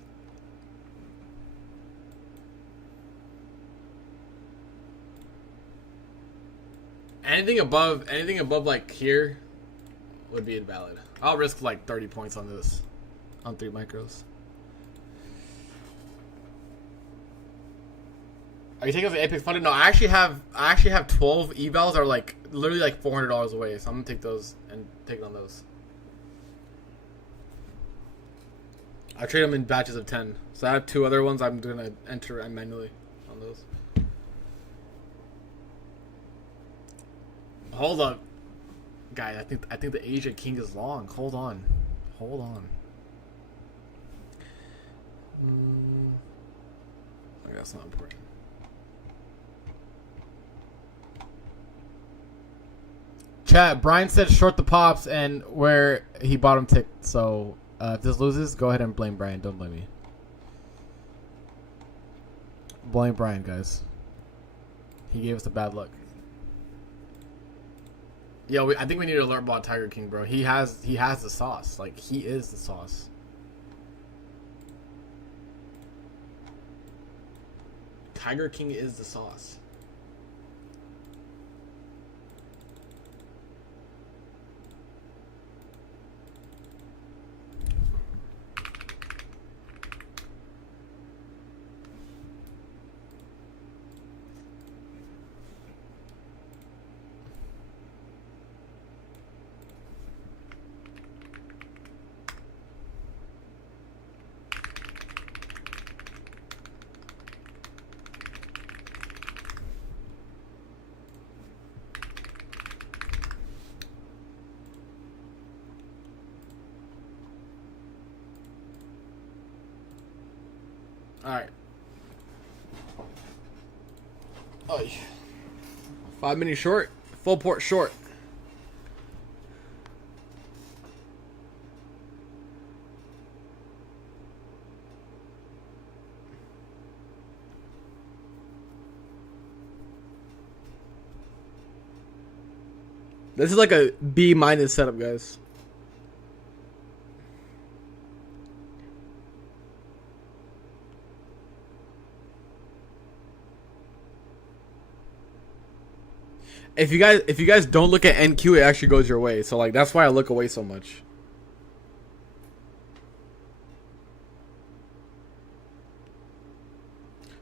Anything above like here would be invalid. I'll risk like 30 points on this. On 3 micros. Are you taking off the Apex funded? No, I actually have 12 evals that are like literally like $400 away. So I'm gonna take those and take it on those. I trade them in batches of 10. So I have 2 other ones I'm gonna enter manually on those. Hold up, guys. I think the Asia King is long. Hold on. Oh, that's not important. Chat. Brian said short the pops and where he bottom ticked. So if this loses, go ahead and blame Brian. Don't blame me. Blame Brian, guys. He gave us the bad luck. Yo, I think we need to learn about Tiger King, bro. He has the sauce. Like, he is the sauce. Tiger King is the sauce. Alright. Oh, 5 minute short. Full port short. This is like a B- setup, guys. If you guys don't look at NQ, it actually goes your way. So like that's why I look away so much.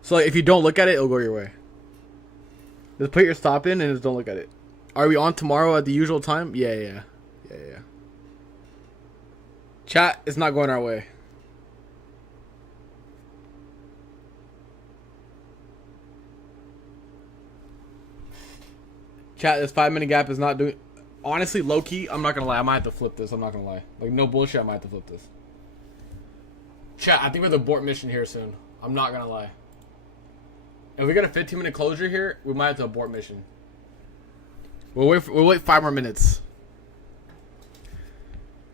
So like, if you don't look at it, it'll go your way. Just put your stop in and just don't look at it. Are we on tomorrow at the usual time? Yeah. Chat is not going our way. Chat, this 5 minute gap is not doing. Honestly, low key, I'm not gonna lie. I might have to flip this. I'm not gonna lie. Like, no bullshit, I might have to flip this. Chat, I think we're the abort mission here soon. I'm not gonna lie. If we get a 15-minute closure here, we might have to abort mission. We'll wait 5 more minutes.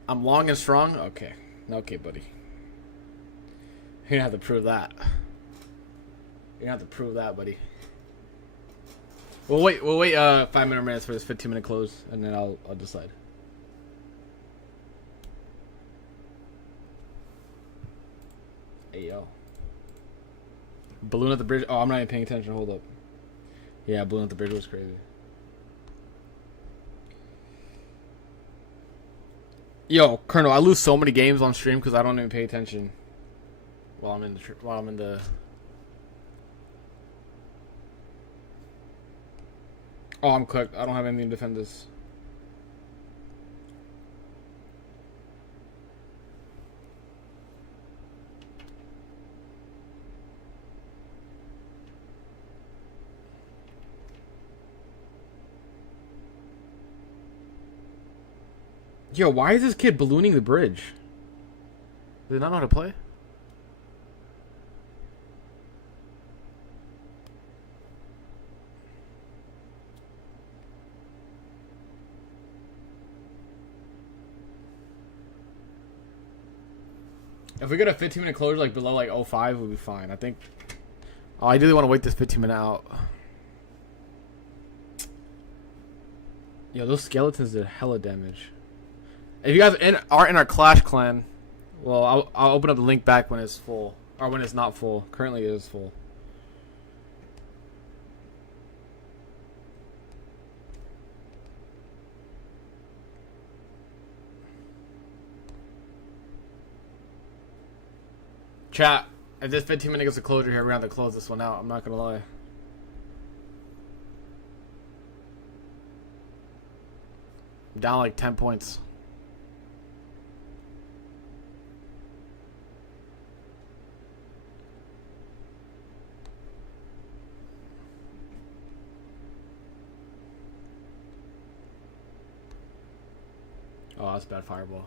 I'm long and strong? Okay. Okay, buddy. You're gonna have to prove that. You're gonna have to prove that, buddy. We'll wait 5 minutes for this 15-minute close, and then I'll decide. Hey, yo. Balloon at the bridge. Oh, I'm not even paying attention. Hold up. Yeah, balloon at the bridge was crazy. Yo, Colonel, I lose so many games on stream because I don't even pay attention while I'm in the. Oh, I'm cooked. I don't have anything to defend this. Yo, why is this kid ballooning the bridge? Does he not know how to play? If we get a 15-minute closure like below like 05, we'll be fine. I think. Oh, I really want to wait this 15-minute out. Yo, those skeletons did hella damage. If you guys are in our Clash clan, well, I'll open up the link back when it's full. Or when it's not full. Currently it is full. Chat, if this 15-minute gets a closure here, we're going to have to close this one out. I'm not going to lie. I'm down like 10 points. Oh, that's a bad fireball.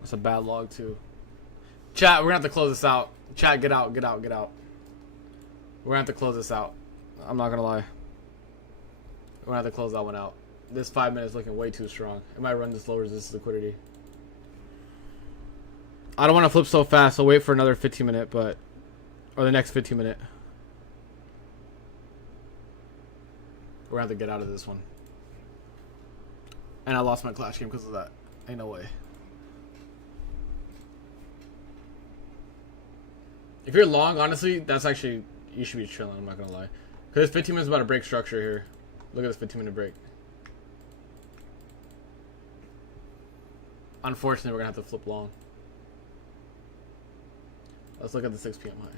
That's a bad log too. Chat, we're gonna have to close this out. Chat, get out, get out, get out. We're gonna have to close this out. I'm not gonna lie. We're gonna have to close that one out. This 5 minutes looking way too strong. It might run this low resistance liquidity. I don't want to flip so fast. I'll wait for another 15-minute, but or the next 15-minute. We're gonna have to get out of this one. And I lost my Clash game because of that. Ain't no way. If you're long, honestly, that's actually, you should be chilling, I'm not gonna lie. Because this 15 minutes about to break structure here. Look at this 15-minute break. Unfortunately, we're gonna have to flip long. Let's look at the 6 p.m. high.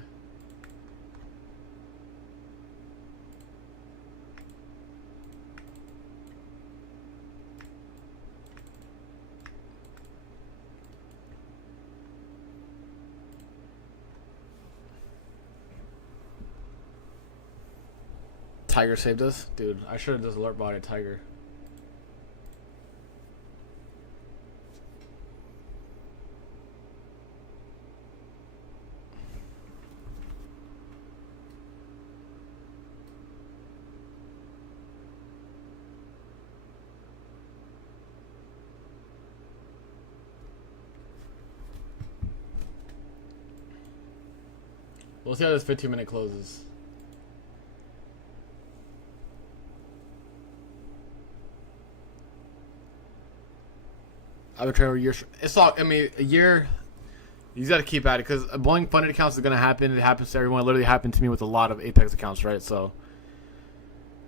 Tiger saved us? Dude, I should have just alert botted Tiger. We'll see how this 15-minute closes. I've been trying for years. It's all, I mean, a year, you got to keep at it because blowing funded accounts is going to happen. It happens to everyone. It literally happened to me with a lot of Apex accounts, right? So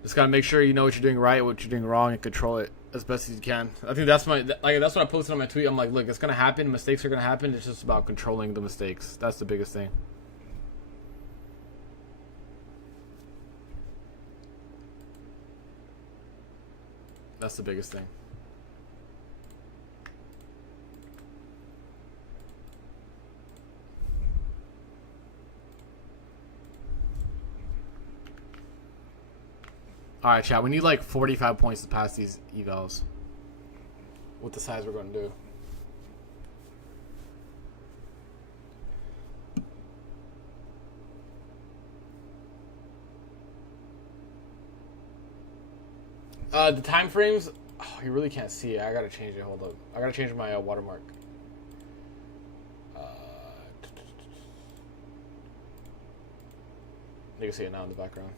just got to make sure you know what you're doing right, what you're doing wrong, and control it as best as you can. I think that's my, like, that's what I posted on my tweet. I'm like, look, it's going to happen. Mistakes are going to happen. It's just about controlling the mistakes. That's the biggest thing. That's the biggest thing. Alright, chat. We need like 45 points to pass these evals. With the size we're going to do. The time frames. Oh, you really can't see it. I gotta change it. Hold up. I gotta change my watermark. You can see it now in the background.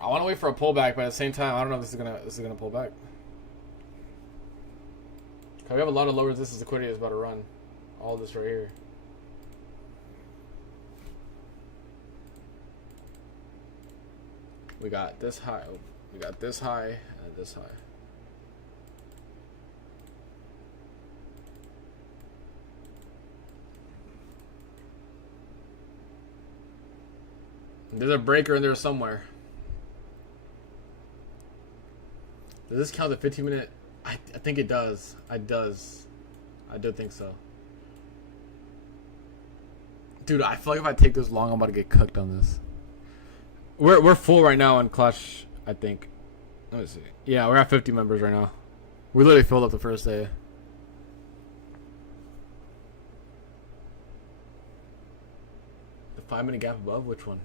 I want to wait for a pullback, but at the same time, I don't know if this is gonna pull back. Cause we have a lot of low resistance liquidity that's about to run. All this right here. We got this high. We got this high and this high. There's a breaker in there somewhere. Does this count the 15-minute? I think it does. It does. I do think so. Dude, I feel like if I take this long, I'm about to get cooked on this. We're full right now on Clutch, I think. Let me see. Yeah, we're at 50 members right now. We literally filled up the first day. The 5-minute gap above? Which one?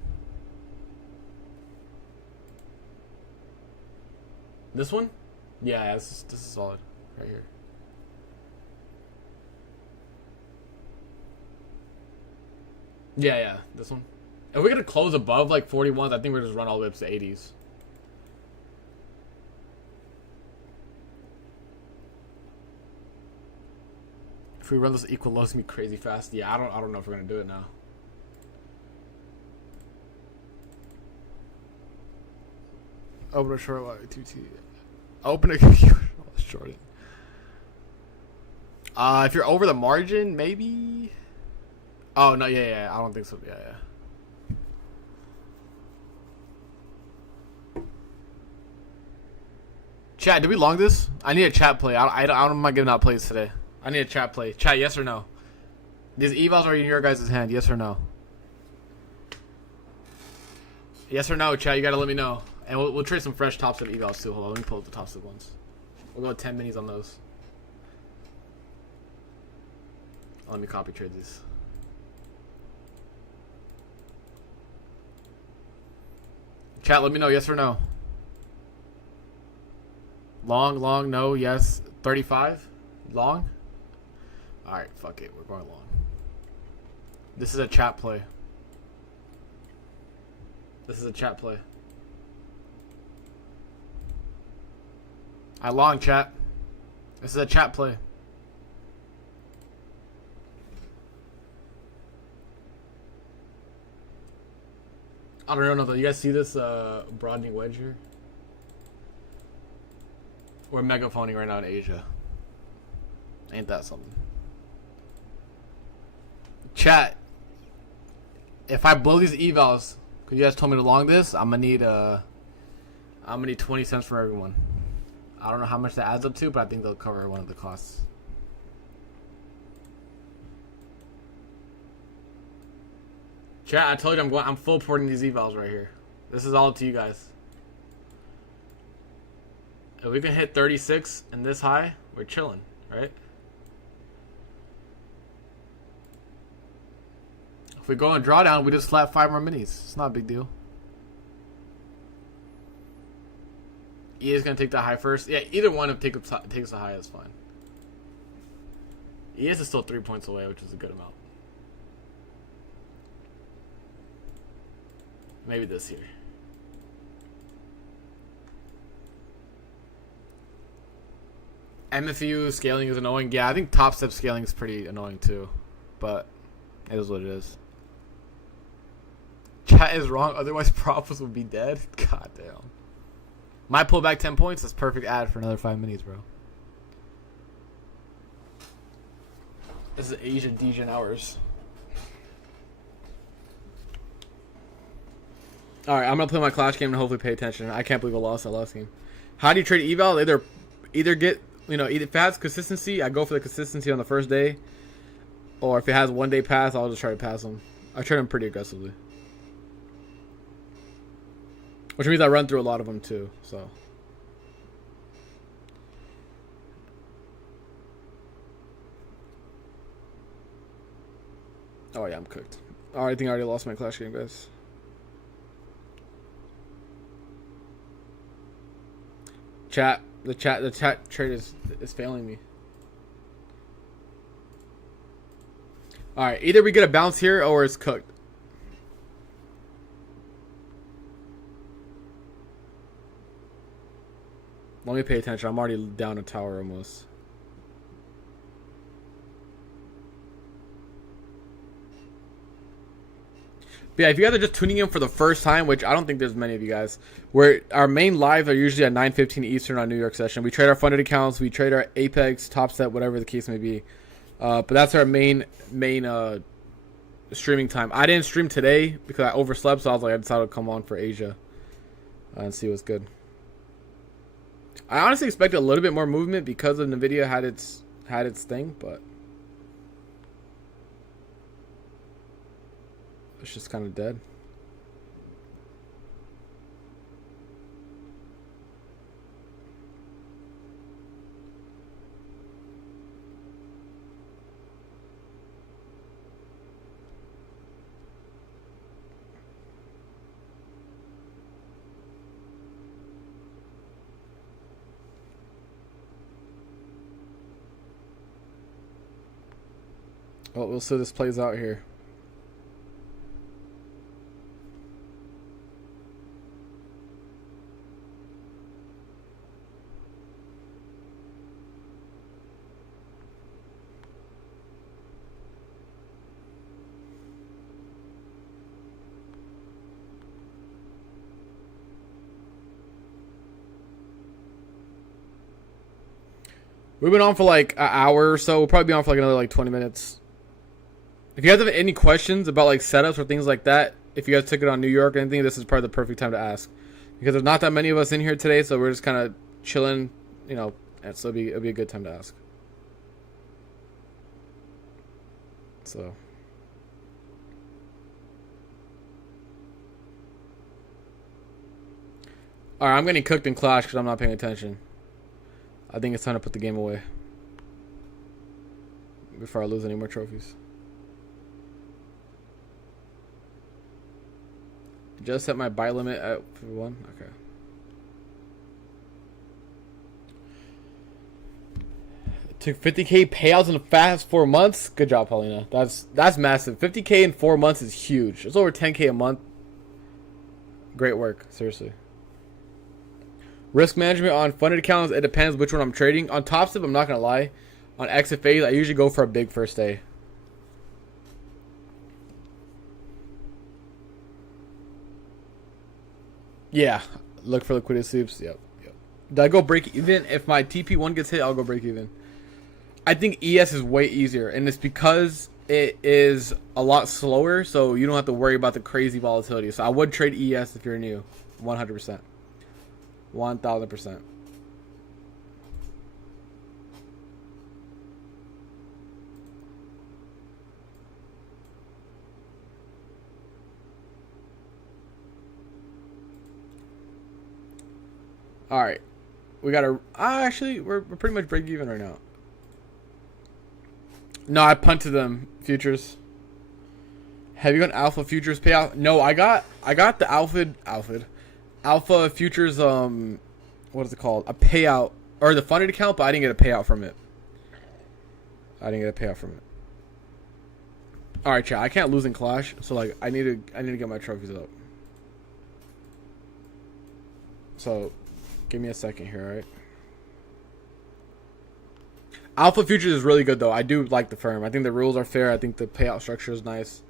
This one? Yeah, this is solid. Right here. Yeah, this one. If we're gonna close above like 41s, I think we're just run all the way up to 80s. If we run this equal low, it's gonna be crazy fast. Yeah, I don't know if we're gonna do it now. Open a short line, 2T. Open a short. If you're over the margin, maybe. Oh no, yeah. I don't think so. Yeah. Chat, did we long this? I need a chat play. I don't mind giving out plays today. I need a chat play. Chat, yes or no? These evals are in your guys' hand. Yes or no? Yes or no, chat. You gotta let me know. And we'll trade some fresh top step evals too. Hold on, let me pull up the top step ones. We'll go 10 minis on those. Let me copy trade these. Chat, let me know, yes or no. Long, no, yes. 35? Long? Alright, fuck it. We're going long. This is a chat play. This is a chat play. I long, chat. This is a chat play. I don't know though. You guys see this broadening wedge here? We're megaphoning right now in Asia. Ain't that something? Chat. If I blow these evals, because you guys told me to long this, I'm gonna need 20 cents from everyone. I don't know how much that adds up to, but I think they'll cover one of the costs. Chat, I told you I'm full porting these evals right here. This is all up to you guys. If we can hit 36 and this high, we're chilling, right? If we go on drawdown, we just slap 5 more minis. It's not a big deal. E is gonna take the high first. Yeah, either one of takes the high is fine. ES is still 3 points away, which is a good amount. Maybe this here. MFU scaling is annoying. Yeah, I think top step scaling is pretty annoying too. But it is what it is. Chat is wrong, otherwise profits would be dead. God damn. My pullback 10 points is perfect ad for another 5 minis, bro. This is Asia Degen hours. Alright, I'm gonna play my Clash game and hopefully pay attention. I can't believe I lost that last game. How do you trade eval? Either get, either if it has consistency, I go for the consistency on the first day. Or if it has 1 day pass, I'll just try to pass them. I trade them pretty aggressively. Which means I run through a lot of them too, so. Oh yeah, I'm cooked. I think I already lost my Clash game, guys. The chat trade is failing me. Alright, either we get a bounce here or it's cooked. Let me pay attention. I'm already down a tower almost. But yeah, if you guys are just tuning in for the first time, which I don't think there's many of you guys, where our main lives are usually at 9:15 Eastern on New York session. We trade our funded accounts, we trade our Apex, Top Step, whatever the case may be. But that's our main streaming time. I didn't stream today because I overslept, so I was like, I decided to come on for Asia and see what's good. I honestly expected a little bit more movement because of NVIDIA had its thing, but It's just kind of dead. Well, we'll see how this plays out here. We've been on for like an hour or so. We'll probably be on for like another like 20 minutes. If you guys have any questions about like setups or things like that, if you guys took it on New York or anything, this is probably the perfect time to ask. Because there's not that many of us in here today, so we're just kind of chilling, you know, and so it'll be a good time to ask. So. Alright, I'm getting cooked in Clash because I'm not paying attention. I think it's time to put the game away before I lose any more trophies. Just set my buy limit at 1. Okay. It took 50k payouts in the fast 4 months. Good job, Paulina. That's massive. 50k in 4 months is huge. It's over 10k a month. Great work, seriously. Risk management on funded accounts, it depends which one I'm trading. On Topstep, I'm not going to lie. On XFAs, I usually go for a big first day. Yeah, look for liquidity sweeps. Yep. Did I go break even? If my TP1 gets hit, I'll go break even. I think ES is way easier, and it's because it is a lot slower, so you don't have to worry about the crazy volatility. So I would trade ES if you're new, 100%. 1000%. All right, we gotta. Actually, we're pretty much break even right now. No, I punted them futures. Have you got alpha futures payout? No, I got the alpha futures. What is it called? A payout or the funded account, but I didn't get a payout from it. All right, chat. I can't lose in Clash, so like I need to get my trophies up. So, give me a second here, all right? Alpha Futures is really good, though. I do like the firm. I think the rules are fair. I think the payout structure is nice.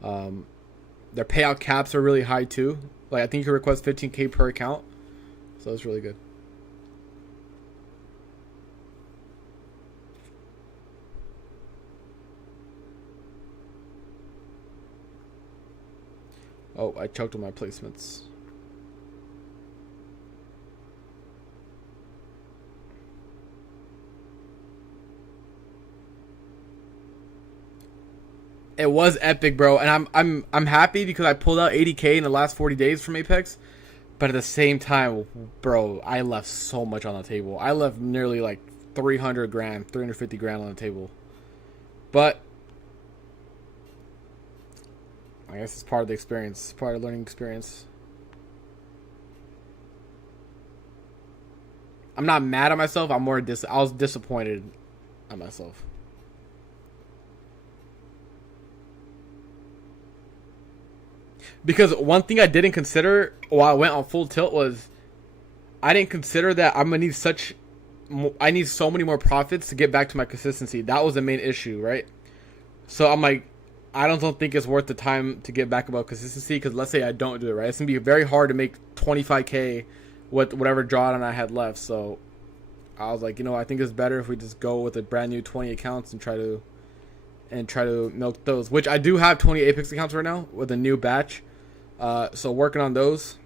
Their payout caps are really high, too. Like, I think you can request 15k per account. So, it's really good. Oh, I choked on my placements. It was epic, bro, and I'm happy because I pulled out 80k in the last 40 days from Apex, but at the same time, bro, I left so much on the table. I left nearly like 300 grand, 350 grand on the table, but I guess it's part of the experience, part of the learning experience. I'm not mad at myself. I was disappointed at myself. Because one thing I didn't consider while I went on full tilt was I didn't consider that I'm gonna need I need so many more profits to get back to my consistency. That was the main issue, right? So I'm like, I don't think it's worth the time to get back above consistency because let's say I don't do it, right? It's gonna be very hard to make 25k with whatever drawdown I had left. So I was like, I think it's better if we just go with a brand new 20 accounts and try to milk those. Which I do have 20 Apex accounts right now with a new batch. So working on those.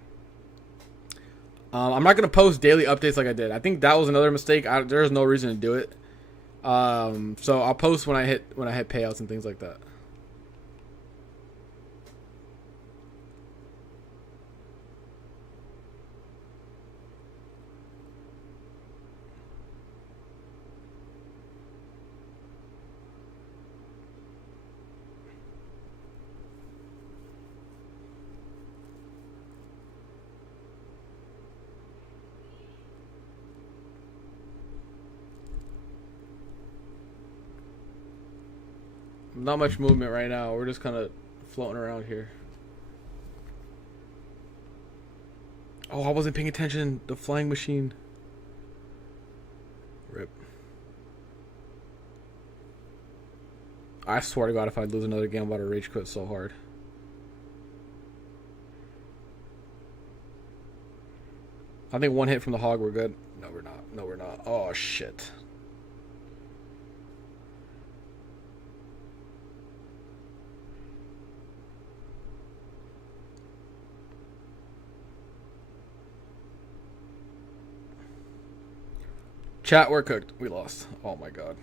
I'm not gonna post daily updates like I did. I think that was another mistake. There's no reason to do it. So I'll post when I hit payouts and things like that. Not much movement right now. We're just kind of floating around here. Oh, I wasn't paying attention. The flying machine. Rip. I swear to God, if I lose another game, I'm about to rage quit so hard. I think one hit from the hog, we're good. No, we're not. No, we're not. Oh, shit. Chat, we're cooked. We lost. Oh, my God.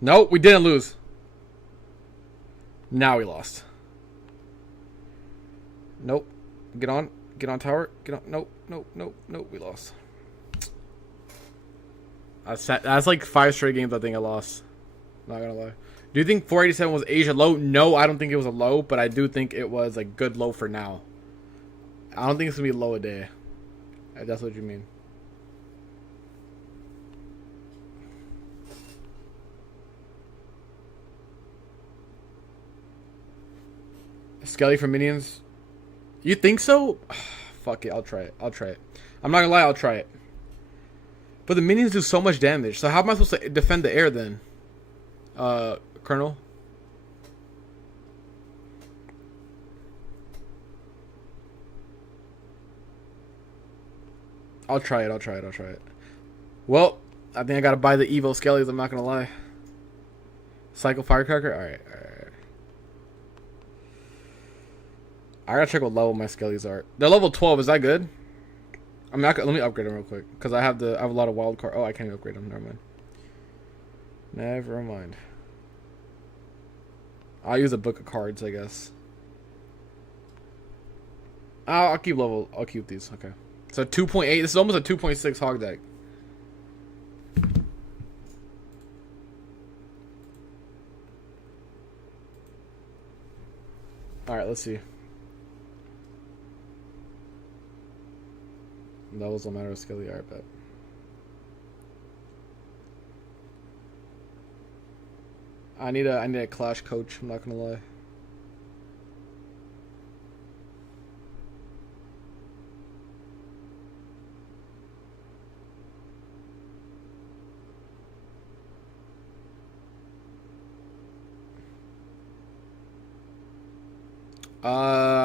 Nope, we didn't lose. Now we lost. Nope. Get on. Get on tower. Get on. Nope. Nope. Nope. Nope. We lost. That's like 5 straight games I think I lost. Not gonna lie. Do you think 487 was Asia low? No, I don't think it was a low, but I do think it was a good low for now. I don't think it's gonna be low a day. If that's what you mean. Skelly for minions? You think so? Fuck it, I'll try it. I'll try it. I'm not gonna lie, I'll try it. But the minions do so much damage. So how am I supposed to defend the air then? Colonel? I'll try it, I'll try it, I'll try it. Well, I think I gotta buy the Evo Skellies, I'm not gonna lie. Cycle Firecracker? Alright, alright. I gotta check what level my Skellies are. They're level 12, is that good? I'm not gonna, let me upgrade them real quick. Because I have a lot of wild card. Oh, I can't upgrade them, never mind. Never mind. I'll use a book of cards, I guess. I'll keep these, okay. So 2.8, this is almost a 2.6 hog deck. Alright, let's see. Levels don't matter with Skelly, alright, bet. I need a clash coach, I'm not gonna lie.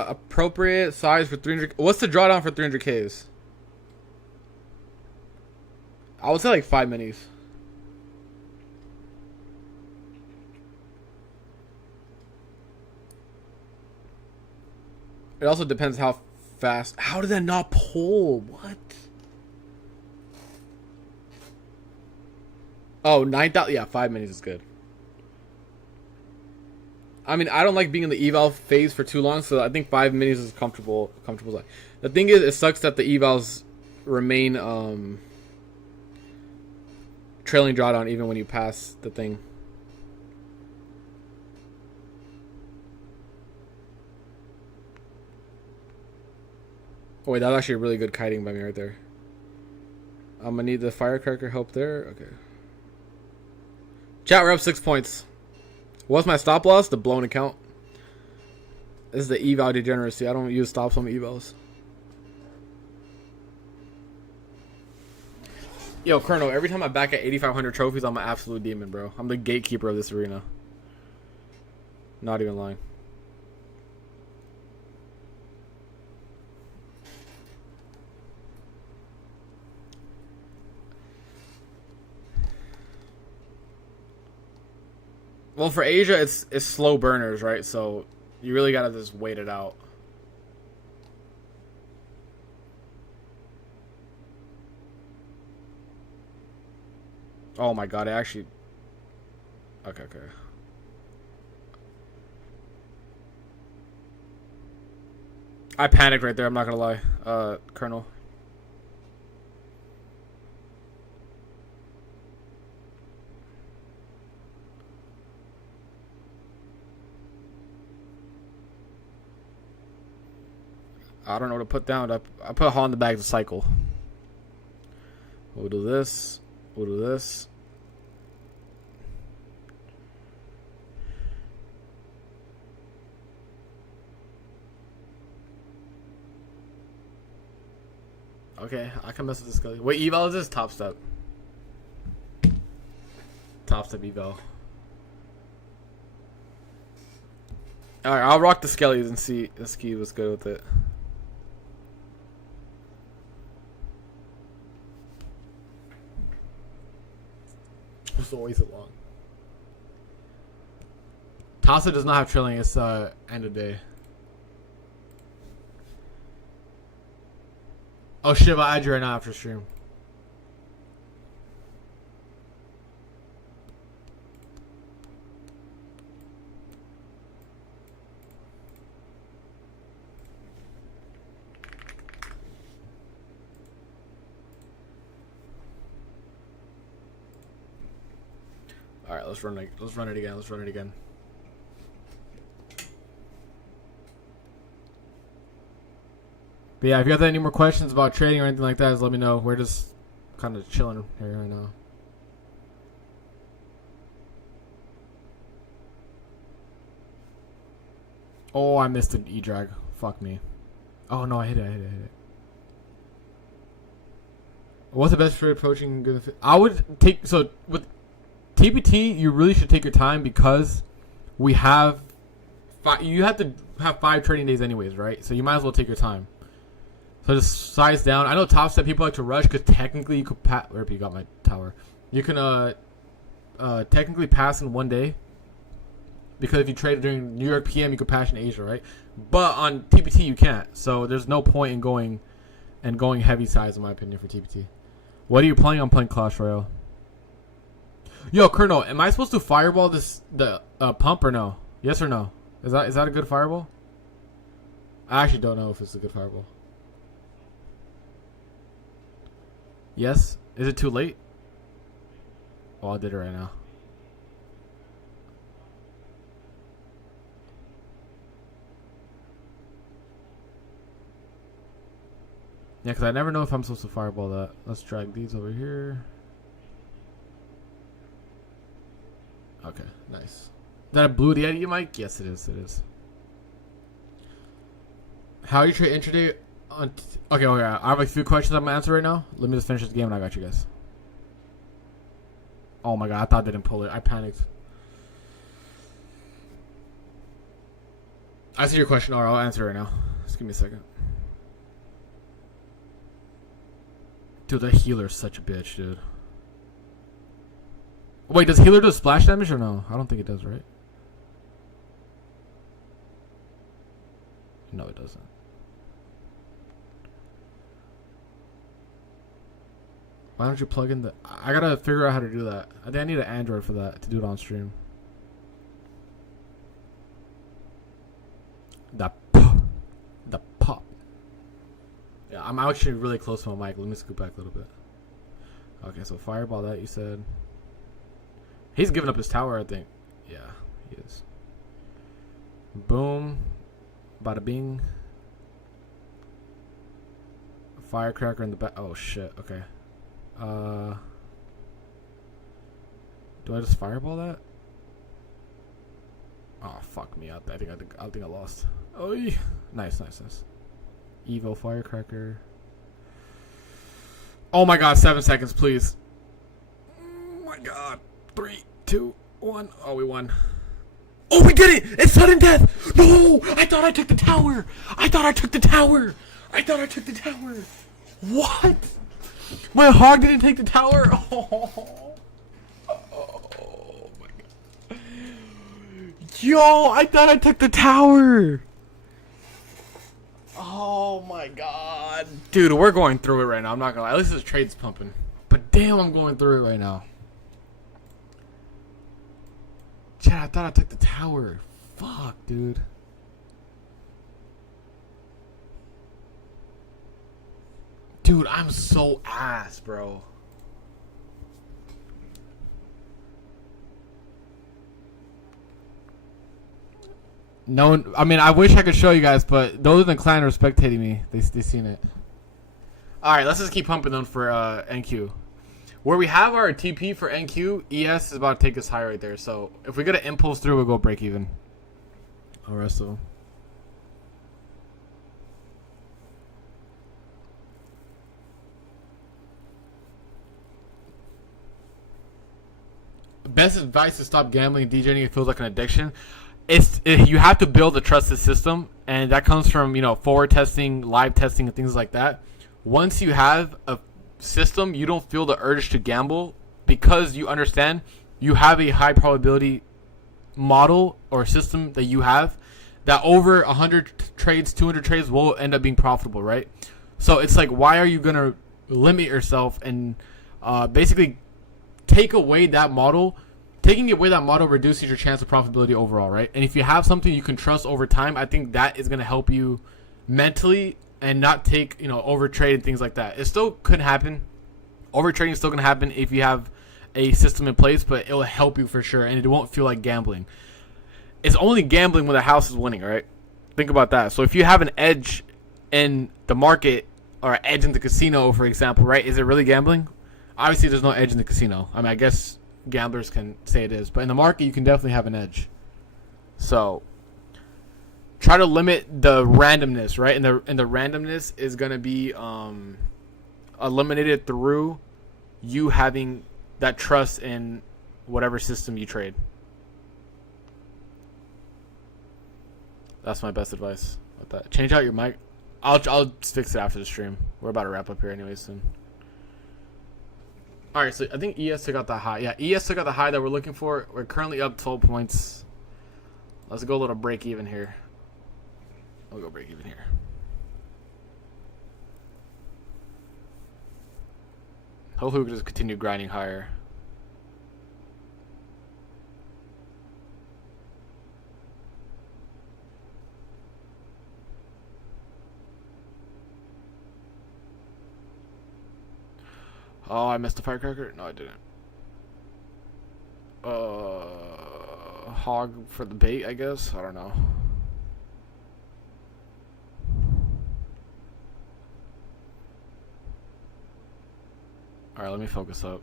Appropriate size for 300. What's the drawdown for 300Ks? I would say like 5 minis. It also depends how fast. How did that not pull? What? Oh, 9,000. Yeah, 5 minis is good. I mean, I don't like being in the eval phase for too long, so I think 5 minis is comfortable. The thing is, it sucks that the evals remain trailing drawdown even when you pass the thing. Oh wait, that was actually really good kiting by me right there. I'm gonna need the firecracker help there. Okay. Chat, we're up 6 points. What's my stop loss? The blown account. This is the eval degeneracy. I don't use stops on evals. Yo, Colonel, every time I back at 8,500 trophies, I'm an absolute demon, bro. I'm the gatekeeper of this arena. Not even lying. Well, for Asia, it's slow burners, right? So you really gotta just wait it out. Oh my god, I actually... Okay. I panicked right there, I'm not gonna lie, Colonel. I don't know what to put down. I put a hole in the bag to cycle. We'll do this. We'll do this. Okay, I can mess with this Skelly. Wait, eval is this? Top step. Top step eval. Alright, I'll rock the Skellies and see what's good with it. It's always so long. Tasa does not have trilling. It's end of day. Oh shit! I'll add you right now after stream. All right, let's run it. Let's run it again. Let's run it again. But yeah, if you guys have any more questions about trading or anything like that, just let me know. We're just kind of chilling here right now. Oh, I missed an E-drag. Fuck me. Oh no, I hit it. What's the best for approaching good? I would take, so with TPT, you really should take your time because we have you have to have 5 trading days anyways, right? So you might as well take your time. So just size down. I know top step people like to rush because technically you could where you got my tower. You can technically pass in one day because if you trade during New York PM, you could pass in Asia, right? But on TPT you can't. So there's no point in going heavy size in my opinion for TPT. What are you playing? I'm playing Clash Royale. Yo, Colonel, am I supposed to fireball the pump or no? Yes or no? Is that a good fireball? I actually don't know if it's a good fireball. Yes? Is it too late? Oh, I did it right now. Yeah, because I never know if I'm supposed to fireball that. Let's drag these over here. Okay, nice. Is that a blue Yeti mic? Yes, it is. It is. How you trade intraday on... Okay, I have a few questions I'm going to answer right now. Let me just finish this game and I got you guys. Oh my god, I thought I didn't pull it. I panicked. I see your question. Alright, I'll answer it right now. Just give me a second. Dude, that healer's such a bitch, dude. Wait, does healer do splash damage or no? I don't think it does, right? No, it doesn't. Why don't you plug in the... I gotta figure out how to do that. I think I need an Android for that, to do it on stream. The pop. Yeah, I'm actually really close to my mic. Let me scoot back a little bit. Okay, so fireball that, you said. He's giving up his tower, I think. Yeah, he is. Boom. Bada bing. Firecracker in the back. Oh, shit. Okay. Do I just fireball that? Oh, fuck me up. I think I lost. Oh, nice. Evo firecracker. Oh my god, 7 seconds, please. Oh my god. 3, 2, 1. Oh, we won. Oh, we did it! It's sudden death! No! I thought I took the tower! What? My hog didn't take the tower? Oh my god. Yo, I thought I took the tower! Oh my god. Dude, we're going through it right now. I'm not gonna lie. At least this trade's pumping. But damn, I'm going through it right now. Chad, I thought I took the tower. Fuck, dude. Dude, I'm so ass, bro. No, I mean, I wish I could show you guys, but those in the clan are spectating me. They seen it. All right, let's just keep pumping them for NQ. Where we have our TP for NQ, ES is about to take us high right there. So if we get an impulse through, we'll go break even. The rest of them. best advice to stop gambling and DJing. It feels like an addiction. You have to build a trusted system, and that comes from forward testing, live testing, and things like that. Once you have a system, you don't feel the urge to gamble because you understand you have a high probability model or system that you have that over 100 trades, 200 trades will end up being profitable, right? So it's like, why are you gonna limit yourself and basically take away that model? Taking away that model reduces your chance of profitability overall, right? And if you have something you can trust over time, I think that is going to help you mentally and not take, overtrade and things like that. It still could happen. Overtrading is still going to happen if you have a system in place, but it will help you for sure, and it won't feel like gambling. It's only gambling when the house is winning, right? Think about that. So if you have an edge in the market or an edge in the casino, for example, right? Is it really gambling? Obviously, there's no edge in the casino. I mean, I guess gamblers can say it is, but in the market you can definitely have an edge. So try to limit the randomness, right? And the randomness is going to be eliminated through you having that trust in whatever system you trade. That's my best advice with that. Change out your mic. I'll fix it after the stream. We're about to wrap up here anyway soon. All right, so I think ES took out the high. Yeah, ES took out the high that we're looking for. We're currently up 12 points. Let's go a little break even here. We'll go break even here. Hopefully we can just continue grinding higher. Oh, I missed the firecracker? No, I didn't. Hog for the bait, I guess? I don't know. Alright, let me focus up.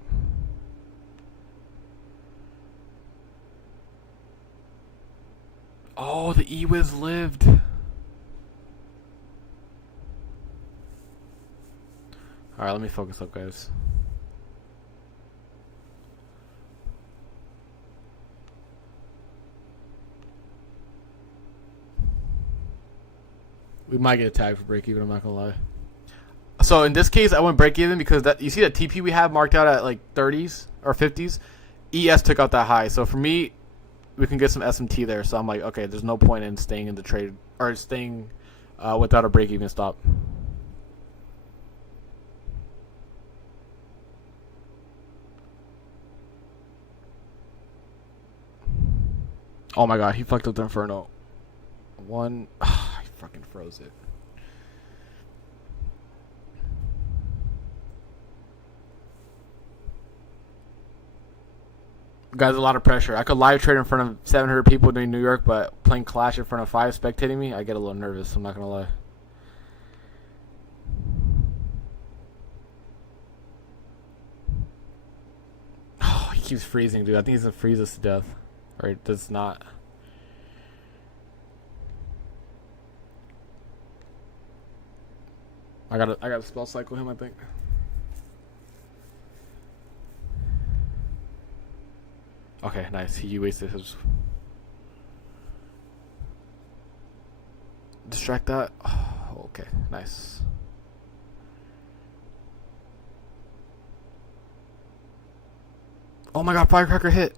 Oh, the E-Wiz lived. Alright, let me focus up, guys. We might get a tag for break even, I'm not gonna lie. So in this case, I went break even because that you see that TP we have marked out at like 30s or 50s. ES took out that high. So for me, we can get some SMT there. So I'm like, okay, there's no point in staying in the trade or staying without a break even stop. Oh my god, he fucked up the Inferno. He fucking froze it. Guys, a lot of pressure. I could live trade in front of 700 people in New York, but playing Clash in front of 5 spectating me, I get a little nervous. I'm not gonna lie. Oh, he keeps freezing, dude. I think he's gonna freeze us to death. Or it does not. I gotta spell cycle him, I think. Okay, nice. He wasted his. Distract that. Oh, okay, nice. Oh my god, firecracker hit.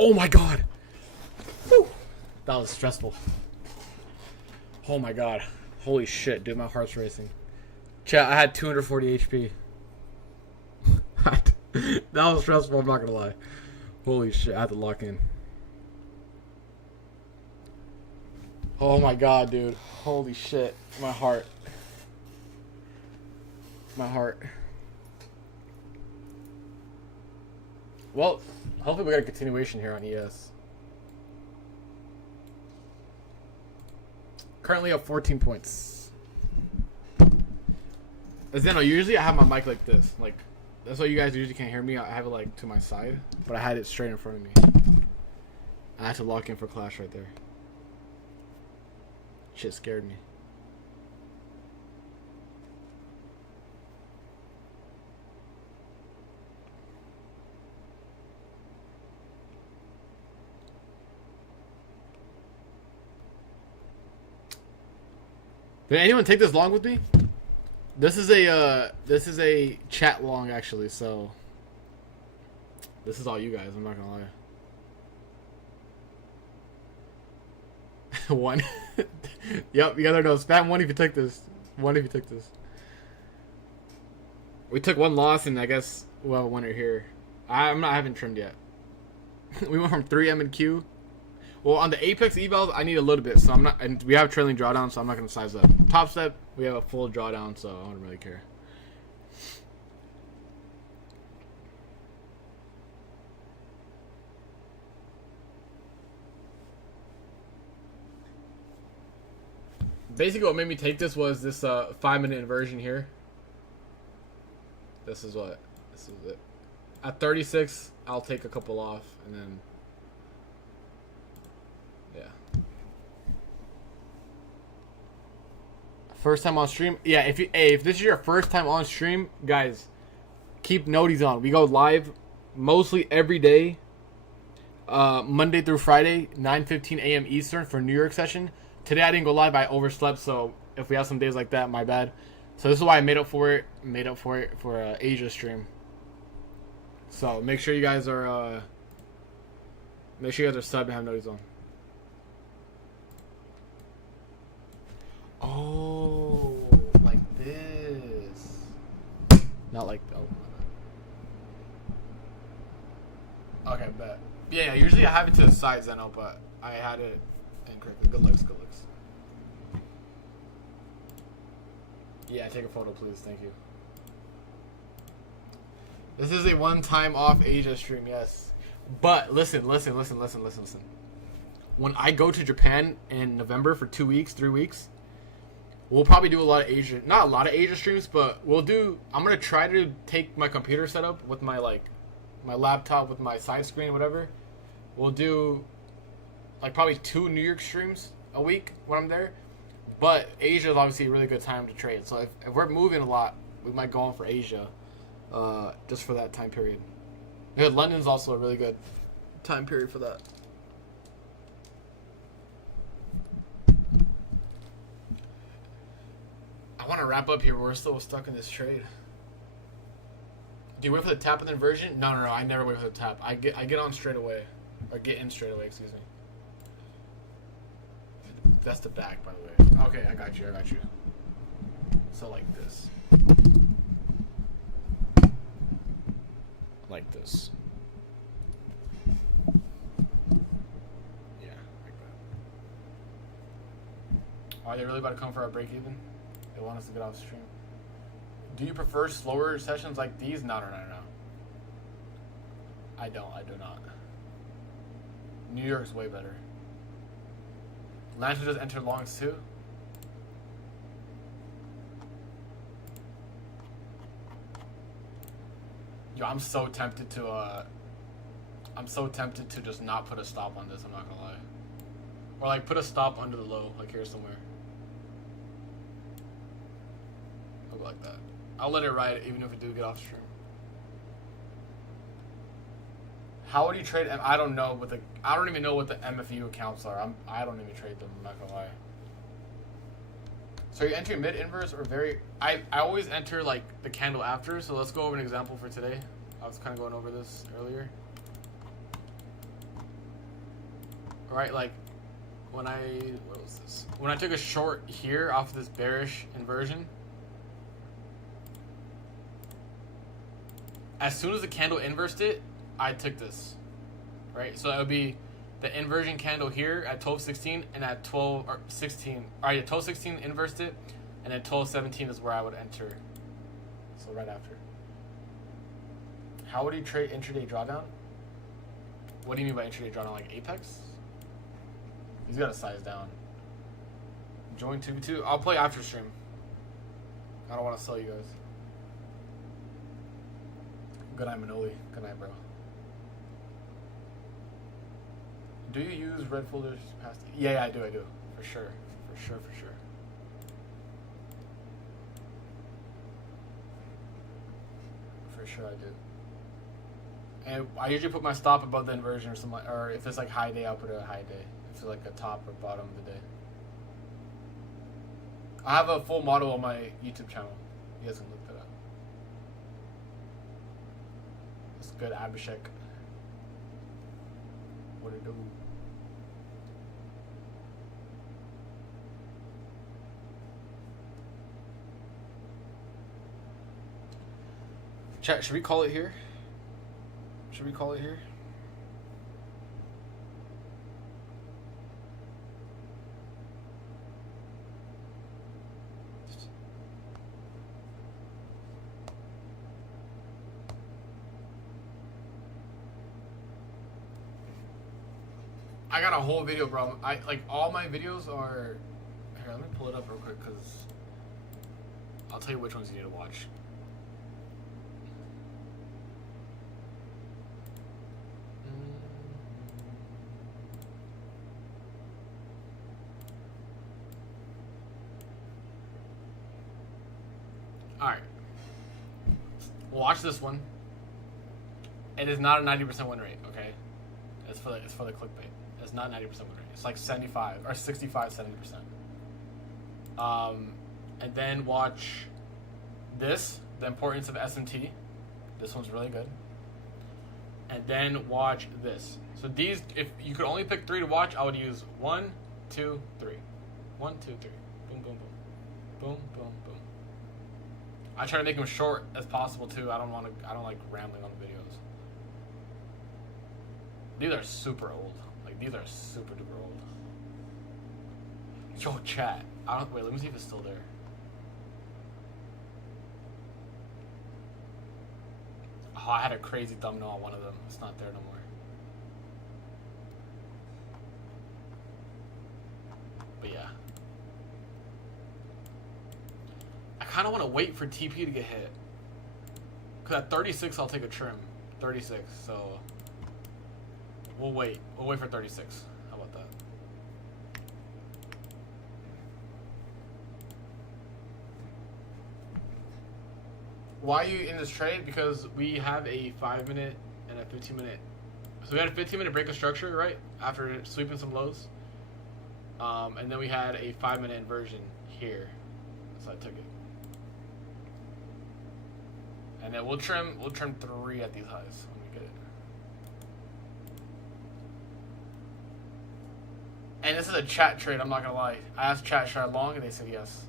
Oh my god. Whew. That was stressful. Oh my god. Holy shit, dude, my heart's racing. Chat, I had 240 HP. That was stressful, I'm not gonna lie. Holy shit, I had to lock in. Oh my god, dude. Holy shit. My heart. My heart. Well, hopefully we got a continuation here on ES. Currently up 14 points. As then, usually I have my mic like this. Like, that's why you guys usually can't hear me. I have it like to my side. But I had it straight in front of me. I had to lock in for Clash right there. Shit scared me. Did anyone take this long with me? This is a chat long actually, so this is all you guys, I'm not gonna lie. One. Yep, you gotta know. Spam one if you took this. One if you took this. We took one loss and I guess well winner here. I haven't trimmed yet. We went from 3M and Q. Well, on the Apex evals, I need a little bit, so I'm not. And we have trailing drawdown, so I'm not gonna size up. Top step, we have a full drawdown, so I don't really care. Basically, what made me take this was this 5-minute inversion here. This is it. At 36, I'll take a couple off, and then. Yeah. First time on stream? Yeah, if this is your first time on stream, guys, keep noties on. We go live mostly every day, Monday through Friday, 9:15 a.m. Eastern for New York session. Today I didn't go live. I overslept, so if we have some days like that, my bad. So this is why I made up for it for Asia stream. So make sure you guys are subbed and have noties on. Oh, like this. Not like okay, bet. Yeah, usually I have it to the sides, Zeno, but I had it incorrectly. Good looks. Yeah, take a photo, please. Thank you. This is a one-time off Asia stream, yes. But listen. When I go to Japan in November for 2 weeks, 3 weeks, we'll probably do a lot of Asia. Not a lot of Asia streams, but we'll do. I'm gonna try to take my computer setup with my my laptop with my side screen, whatever. We'll do probably 2 New York streams a week when I'm there. But Asia is obviously a really good time to trade. So if we're moving a lot, we might go on for Asia, just for that time period. Yeah, London's also a really good time period for that. I want to wrap up here, but we're still stuck in this trade. Do you wait for the tap and the inversion? No. I never wait for the tap. I get on straight away, or get in straight away. Excuse me. That's the back, by the way. Okay, I got you. So like this. Like this. Yeah, like that. Are they really about to come for our break even? They want us to get off stream. Do you prefer slower sessions like these? No. I do not. New York's way better. Lantern does enter longs too. Yo, I'm so tempted to just not put a stop on this, I'm not gonna lie. Or put a stop under the low, here somewhere. I'll go like that. I'll let it ride even if we do get off stream. How would you trade? I don't know I don't even know what the MFU accounts are. I don't even trade them. I'm not gonna lie. So you enter mid inverse or very? I always enter the candle after. So let's go over an example for today. I was kind of going over this earlier. All right, what was this? When I took a short here off this bearish inversion. As soon as the candle inversed it, I took this, right? So that would be the inversion candle here at 12:16 and at 12:16. All right, at 12:16 inversed it, and at 12:17 is where I would enter. So right after. How would you trade intraday drawdown? What do you mean by intraday drawdown? Like Apex? He's got to size down. Join 2v2. I'll play after stream. I don't want to sell you guys. Good night, Manoli. Good night, bro. Do you use red folders past? Yeah, I do. For sure. For sure. For sure I do. And I usually put my stop above the inversion or something, or if it's like high day, I'll put it at high day. If it's like a top or bottom of the day. I have a full model on my YouTube channel. You guys can look that up. It's good, Abhishek. What it do? Chat, should we call it here? Should we call it here? I got a whole video, bro. I like all my videos are. Here, let me pull it up real quick, cause I'll tell you which ones you need to watch. Alright. Watch this one. It is not a 90% win rate, okay? It's for the clickbait. It's not 90% win rate. It's like 75 or 65, 70%. And then watch this, the importance of SMT. This one's really good. And then watch this. So these, if you could only pick 3 to watch, I would use 1, 2, 3. 1, 2, 3. Boom, boom, boom. Boom, boom, boom. I try to make them short as possible too. I don't like rambling on the videos. These are super old. Like these are super duper old. Yo, chat. Wait, let me see if it's still there. Oh, I had a crazy thumbnail on one of them. It's not there no more. But yeah. I kind of want to wait for TP to get hit. Because at 36, I'll take a trim. 36, so... We'll wait. We'll wait for 36. How about that? Why are you in this trade? Because we have a 5-minute and a 15-minute... So we had a 15-minute break of structure, right? After sweeping some lows. And then we had a 5-minute inversion here. So I took it. And then we'll trim 3 at these highs when we get it. And this is a chat trade, I'm not gonna lie. I asked chat, should I long? And they said yes.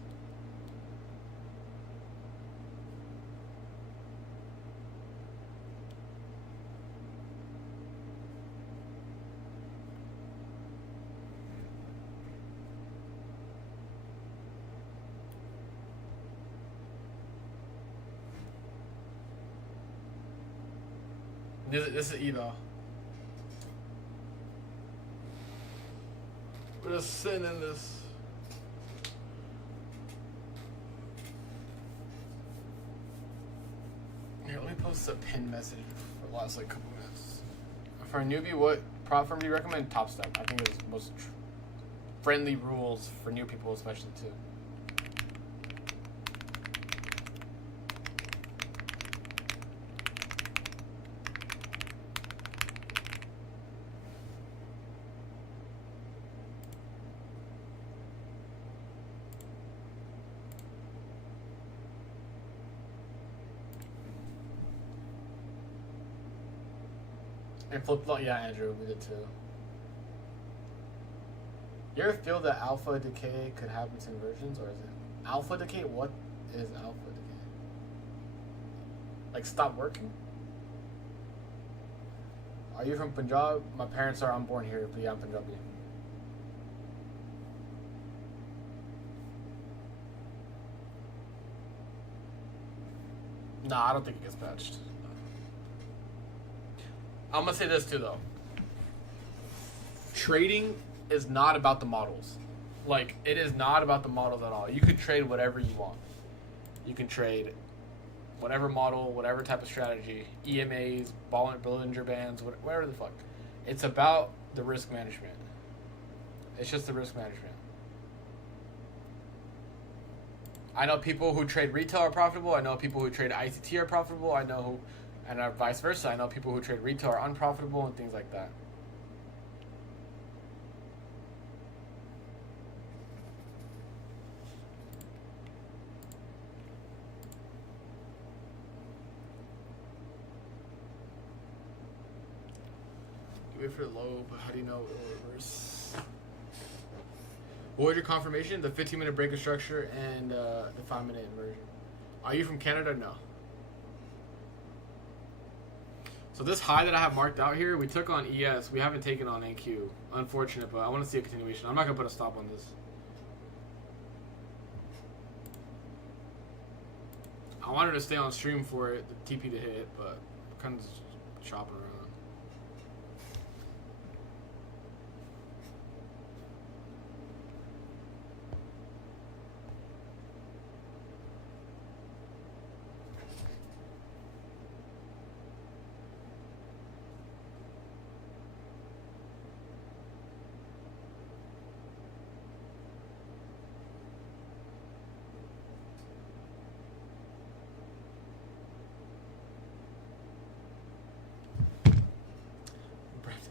This is eval. We're just sitting in this. Here, let me post a pinned message for the last like couple minutes. For a newbie, what prop firm do you recommend? Top Step. I think it's the most friendly rules for new people, especially too. And flip flop, yeah, Andrew, we did too. You ever feel that alpha decay could happen to inversions, or is it alpha decay? What is alpha decay? Like stop working? Are you from Punjab? My parents are. I'm born here, but yeah, I'm Punjabi. Nah, I don't think it gets patched. I'm gonna say this too though. Trading is not about the models. Like, it is not about the models at all. You can trade whatever you want. You can trade whatever model, whatever type of strategy, EMAs, Bollinger Bands, whatever the fuck. It's about the risk management. It's just the risk management. I know people who trade retail are profitable. I know people who trade ICT are profitable. I know who, and vice versa. I know people who trade retail are unprofitable and things like that. Wait for the low, but how do you know it will reverse? What was your confirmation? The 15-minute breaker structure and the 5-minute inversion. Are you from Canada? No. So this high that I have marked out here, we took on ES. We haven't taken on NQ. Unfortunate, but I want to see a continuation. I'm not going to put a stop on this. I wanted to stay on stream for it, the TP to hit, but I'm kind of just chopping around.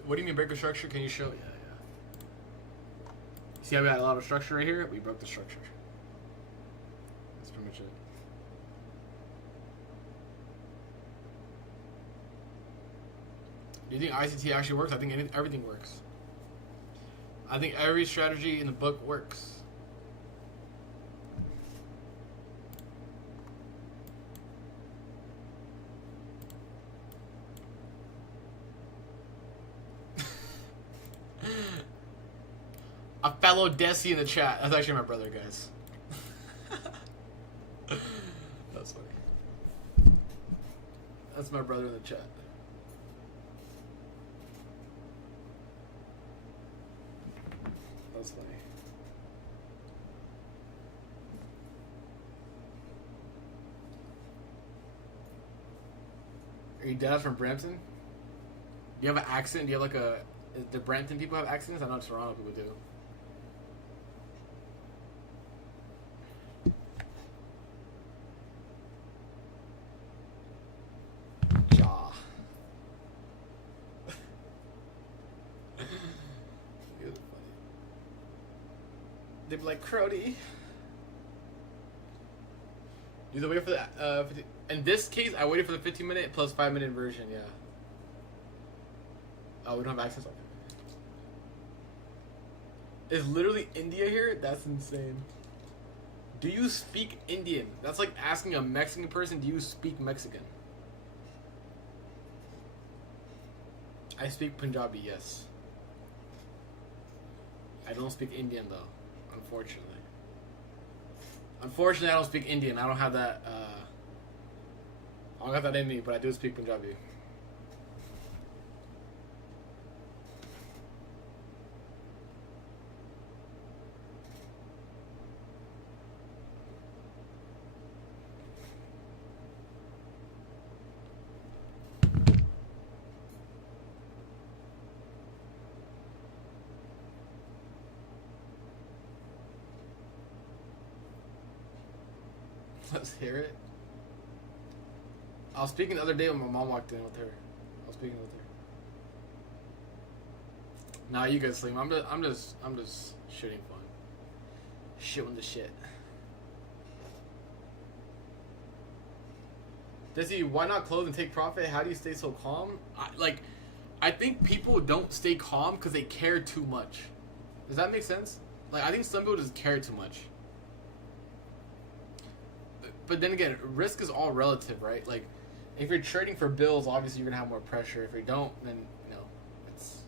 What do you mean breaker structure? Can you show? Yeah. See how we had a lot of structure right here? We broke the structure. That's pretty much it. Do you think ICT actually works? I think everything works. I think every strategy in the book works. A fellow Desi in the chat. That's actually my brother, guys. That's funny. That's my brother in the chat. That's funny. Are you dead from Brampton? Do you have an accent? Do you have like a... Do Brampton people have accents? I know Toronto people do. They'd be like, Crody. Do the wait for the in this case, I waited for the 15-minute plus 5-minute inversion, yeah. Oh, we don't have access. Is literally India here? That's insane. Do you speak Indian? That's like asking a Mexican person, do you speak Mexican? I speak Punjabi, yes. I don't speak Indian though. Unfortunately, I don't speak Indian. I don't have that. I don't got that in me, but I do speak Punjabi. Let's hear it. I was speaking the other day when my mom walked in with her. I was speaking with her. Nah, you guys sleep. I'm just shooting fun. Shooting the shit. Desi, why not close and take profit? How do you stay so calm? I think people don't stay calm because they care too much. Does that make sense? Like, I think some people just care too much. But then again, risk is all relative, right? Like, if you're trading for bills, obviously you're gonna have more pressure. If you don't, then it's.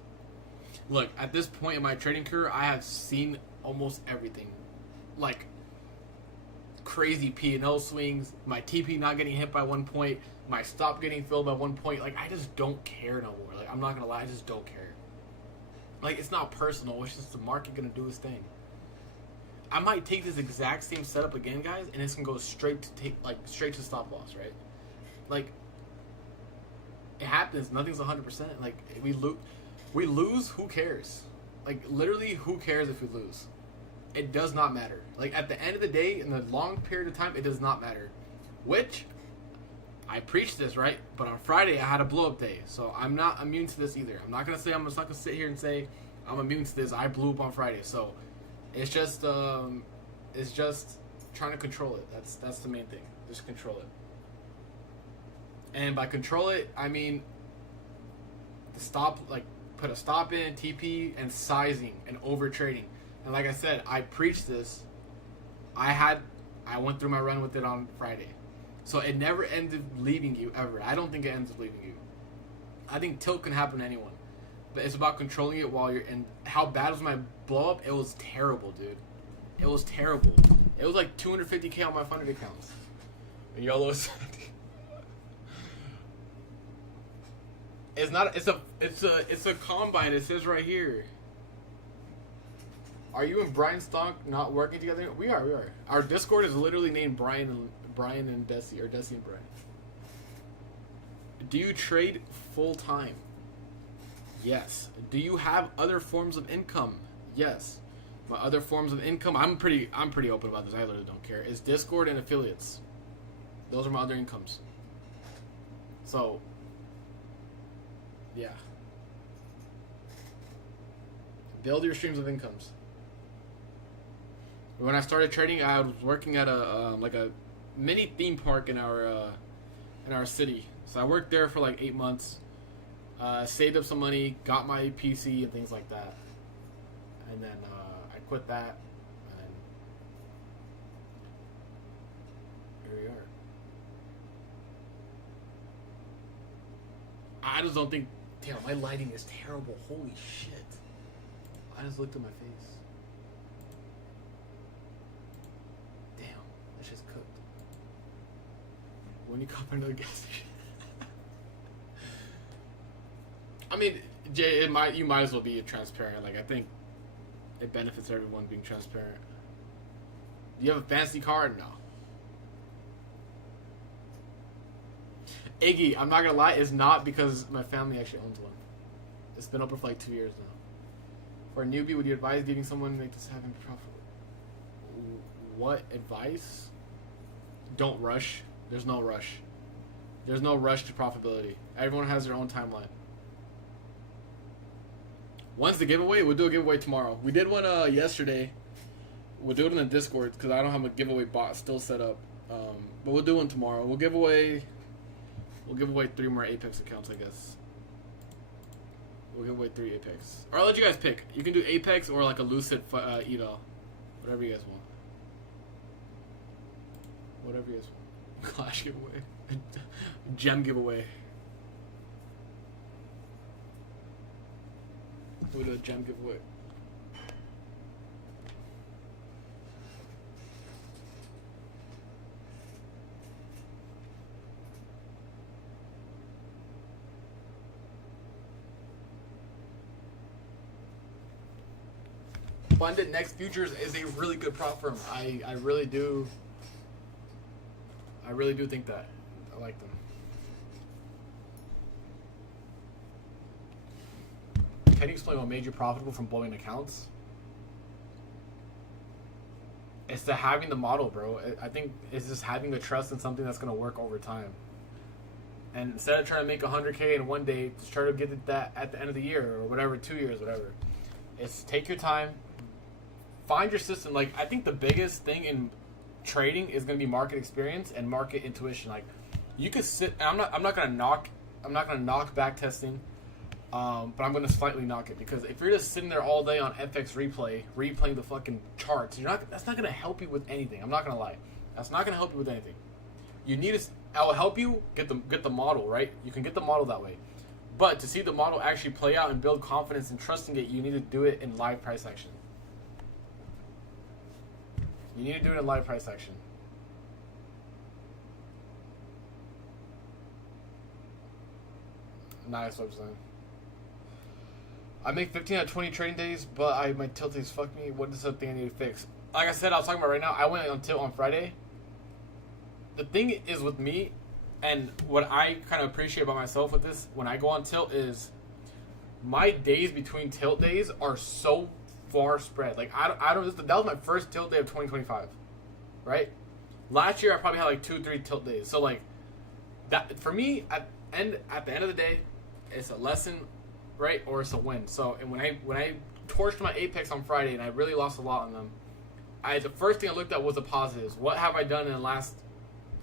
Look, at this point in my trading career, I have seen almost everything, like crazy P&L swings, my TP not getting hit by 1 point, my stop getting filled by 1 point. Like, I just don't care no more. Like, I'm not gonna lie, I just don't care. Like, it's not personal. It's just the market gonna do its thing. I might take this exact same setup again, guys, and it's gonna go straight to stop loss, right? Like, it happens. Nothing's 100%. Like, we lose. Who cares? Like, literally, who cares if we lose? It does not matter. Like, at the end of the day, in the long period of time, it does not matter. Which, I preached this, right? But on Friday, I had a blow-up day. So I'm not immune to this either. I'm not going to sit here and say I'm immune to this. I blew up on Friday. So it's just trying to control it. That's the main thing. Just control it. And by control it, I mean put a stop in, TP, and sizing and over trading. And like I said, I preached this. I went through my run with it on Friday. So it never ended leaving you ever. I don't think it ends up leaving you. I think tilt can happen to anyone. But it's about controlling it while you're in. How bad was my blow up? It was terrible, dude. It was terrible. It was like 250K on my funded accounts. And YOLO's It's not. It's a combine. It says right here. Are you and Brian Stonk not working together? We are. Our Discord is literally named Brian and Desi, or Desi and Brian. Do you trade full time? Yes. Do you have other forms of income? Yes. My other forms of income, I'm pretty open about this. I literally don't care. Is Discord and affiliates. Those are my other incomes. So, yeah. Build your streams of incomes. When I started trading, I was working at a mini theme park in our city. So I worked there for like 8 months. Saved up some money, got my PC and things like that, and then I quit that, and here we are. I just don't think. Damn, my lighting is terrible. Holy shit! I just looked at my face. Damn, that shit's cooked. When you cop another gas station. I mean, Jay, you might as well be transparent. Like, I think it benefits everyone being transparent. Do you have a fancy card? No. Iggy, I'm not gonna lie, it's not because my family actually owns one. It's been open for like 2 years now. For a newbie, would you advise giving someone to make this happen profitable? What advice? Don't rush. There's no rush. There's no rush to profitability. Everyone has their own timeline. When's the giveaway? We'll do a giveaway tomorrow. We did one yesterday. We'll do it in the Discord because I don't have a giveaway bot still set up. But we'll do one tomorrow. We'll give away 3 more Apex accounts, I guess. We'll give away 3 Apex. Or I'll let you guys pick. You can do Apex or like a Lucid Edo. Whatever you guys want. Whatever you guys want. Clash giveaway. Gem giveaway. We'll do a gem giveaway. Funded Next Futures is a really good prop firm. I really do. I really do think that. I like them. Can you explain what made you profitable from blowing accounts? It's the having the model, bro. I think it's just having the trust in something that's going to work over time. And instead of trying to make 100K in one day, just try to get that at the end of the year or whatever, 2 years, whatever. It's take your time, find your system. Like, I think the biggest thing in trading is going to be market experience and market intuition. Like, you could sit. I'm not going to knock back testing. But I'm going to slightly knock it because if you're just sitting there all day on FX replay, replaying the fucking charts, that's not going to help you with anything. I'm not going to lie. That's not going to help you with anything. You need to, I'll help you get the model, right? You can get the model that way. But to see the model actually play out and build confidence and trusting it, you need to do it in live price action. You need to do it in live price action. Nice, what I'm saying. I make 15 out of 20 trading days, but my tilt days fuck me. What is the thing I need to fix? Like I said, I was talking about right now. I went on tilt on Friday. The thing is with me, and what I kind of appreciate about myself with this, when I go on tilt, is my days between tilt days are so far spread. Like I don't. That was my first tilt day of 2025, right? Last year I probably had like 2-3 tilt days. So like that for me at the end of the day, it's a lesson, right, or it's a win. So and when I torched my Apex on Friday and I really lost a lot on them, the first thing I looked at was the positives. What have I done in the last?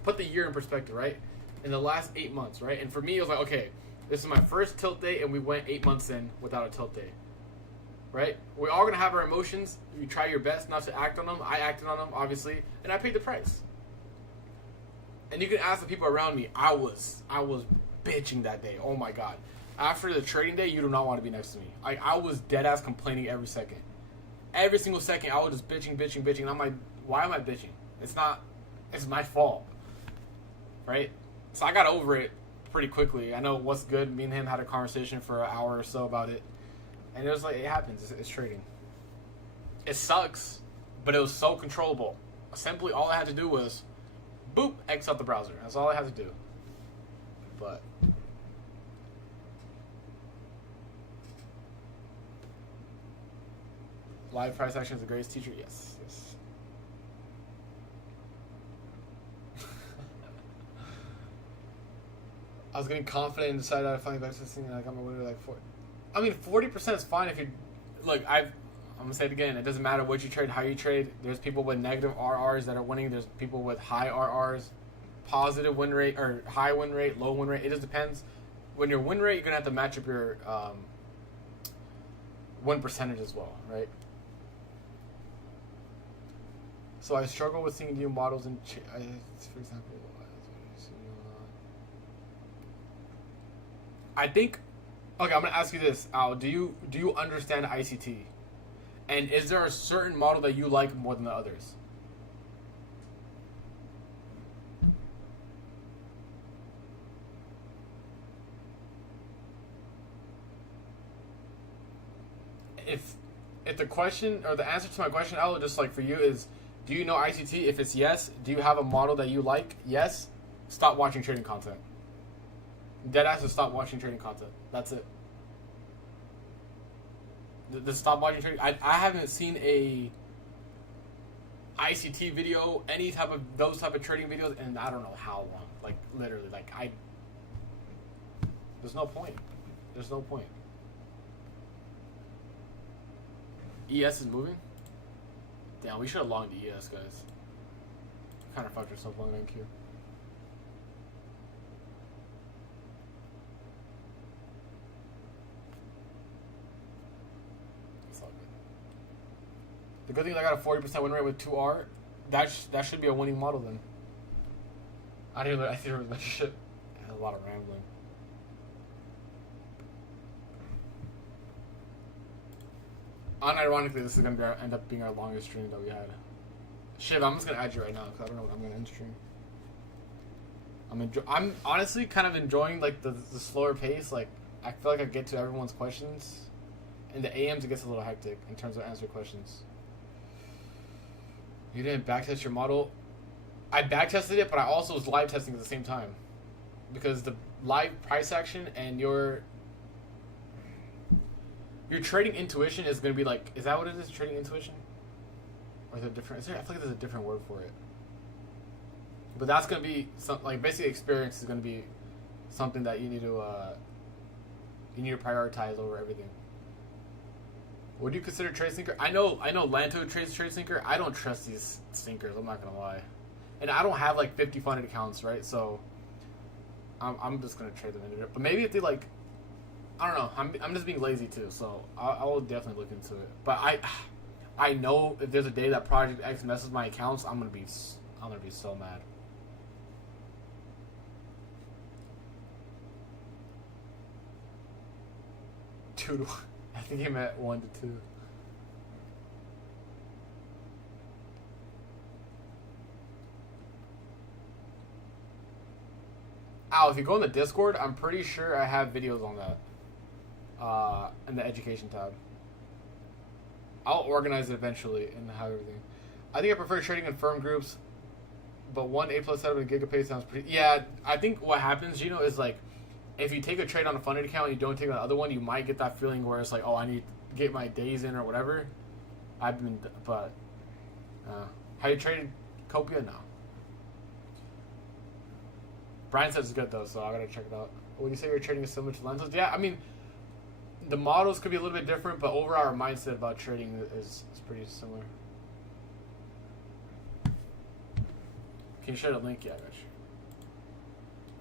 Put the year in perspective, right? In the last 8 months, right? And for me, it was like, okay, this is my first tilt day, and we went 8 months in without a tilt day, right? We're all gonna have our emotions. You try your best not to act on them. I acted on them, obviously, and I paid the price. And you can ask the people around me. I was bitching that day. Oh my god! After the trading day, you do not want to be next to me. I was dead ass complaining every second, every single second. I was just bitching. And I'm like, why am I bitching? It's my fault. Right? So I got over it pretty quickly. I know what's good. Me and him had a conversation for an hour or so about it. And it was like, it happens. It's trading. It sucks, but it was so controllable. Simply all I had to do was, boop, X out the browser. That's all I had to do. But live price action is the greatest teacher? Yes. I was getting confident and decided I'd finally back to this thing, and I got my winner like 40. I mean, 40% is fine if you look. I'm gonna say it again. It doesn't matter what you trade, how you trade. There's people with negative RRs that are winning. There's people with high RRs, positive win rate or high win rate, low win rate. It just depends. When your win rate, you're gonna have to match up your win percentage as well, right? So I struggle with seeing new models and, for example. I think, okay, I'm gonna ask you this, Al. Do you understand ICT? And is there a certain model that you like more than the others? If the question or the answer to my question, Al, just like for you is, do you know ICT? If it's yes, do you have a model that you like? Yes. Stop watching trading content. Deadass to stop watching trading content. That's it. Just stop watching trading. I haven't seen a ICT video, any type of those type of trading videos, and I don't know how long. Like literally, like there's no point. There's no point. ES is moving. Damn, we should have longed ES, guys. Kind of fucked ourselves long on Q. The good thing is I got a 40% win rate with 2R. That should be a winning model then. I didn't remember that shit. I had a lot of rambling. Unironically, this is going to end up being our longest stream that we had. Shiv, I'm just going to add you right now because I don't know when I'm going to end stream. I'm honestly kind of enjoying like the slower pace. Like I feel like I get to everyone's questions. In the AMs, it gets a little hectic in terms of answering questions. You didn't backtest your model. I backtested it, but I also was live testing at the same time. Because the live price action and your trading intuition is going to be like, is that what it is, trading intuition? Or is it different? I feel like there's a different word for it. But that's going to be, some, like basic experience is going to be something that you need to prioritize over everything. Would you consider trade sinker? I know Lanto trades trade sinker. I don't trust these sinkers. I'm not gonna lie, and I don't have like 50 funded accounts, right? So I'm just gonna trade them into it. But maybe if they like, I don't know. I'm just being lazy too. So I will definitely look into it. But I know if there's a day that Project X messes my accounts, I'm gonna be so mad. Dude. I think he meant 1 to 2. Al, if you go in the Discord, I'm pretty sure I have videos on that. in the education tab. I'll organize it eventually and have everything. I think I prefer trading in firm groups, but one A+ setup in GigaPay sounds pretty. Yeah, I think what happens, you know, is like if you take a trade on a funded account and you don't take on the other one, you might get that feeling where it's like, oh, I need to get my days in or whatever. But have you traded Copia? No. Brian says it's good though, so I gotta check it out. When you say you're trading is similar to lenses, yeah, I mean, the models could be a little bit different, but overall our mindset about trading is pretty similar. Can you share the link? Yeah, I got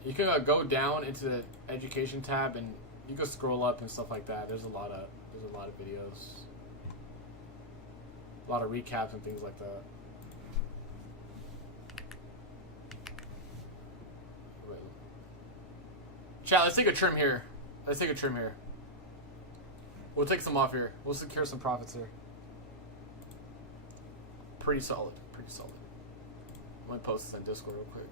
you. You can go down into the education tab and you can scroll up and stuff like that. There's a lot of videos, a lot of recaps and things like that. Chat, let's take a trim here. We'll take some off here. We'll secure some profits here. Pretty solid. I'm gonna post this on Discord real quick.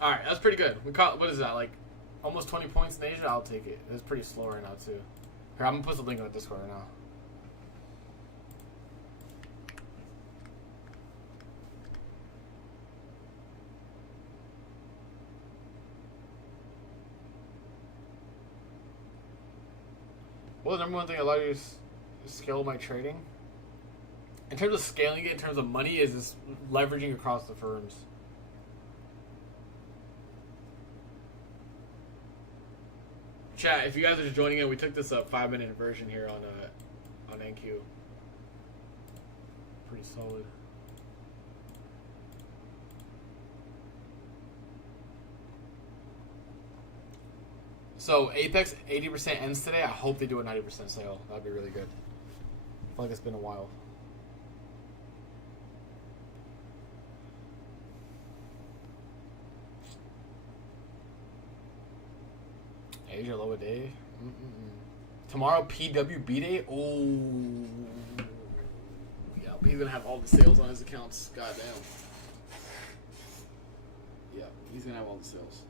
Alright, that's pretty good. We caught, what is that, like almost 20 points in Asia? I'll take it. It's pretty slow right now too. Here, I'm gonna post the link on the Discord right now. Well, the number one thing I like is scale my trading. In terms of scaling it, in terms of money, is this leveraging across the firms. Chat, if you guys are just joining in, we took this 5-minute inversion here on NQ. Pretty solid. So Apex 80% ends today. I hope they do a 90% sale. That'd be really good. I feel like it's been a while. Asia lower day. Tomorrow PWB day. Oh, yeah. He's gonna have all the sales on his accounts. Goddamn. Yeah, he's gonna have all the sales.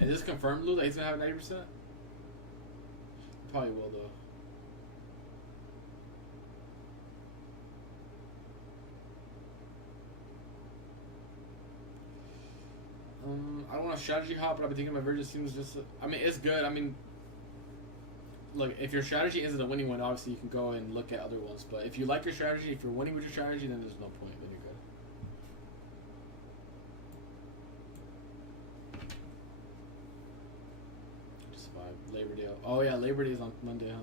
Is this confirmed, Lou, that he's gonna have 90%? Probably will, though. I don't want to strategy hop, but I've been thinking my Virgin seems just. I mean, it's good. I mean, look, if your strategy isn't a winning one, obviously you can go and look at other ones. But if you like your strategy, if you're winning with your strategy, then there's no point. Then you're good. Just 5 Labor Day. Oh yeah, Labor Day is on Monday, huh?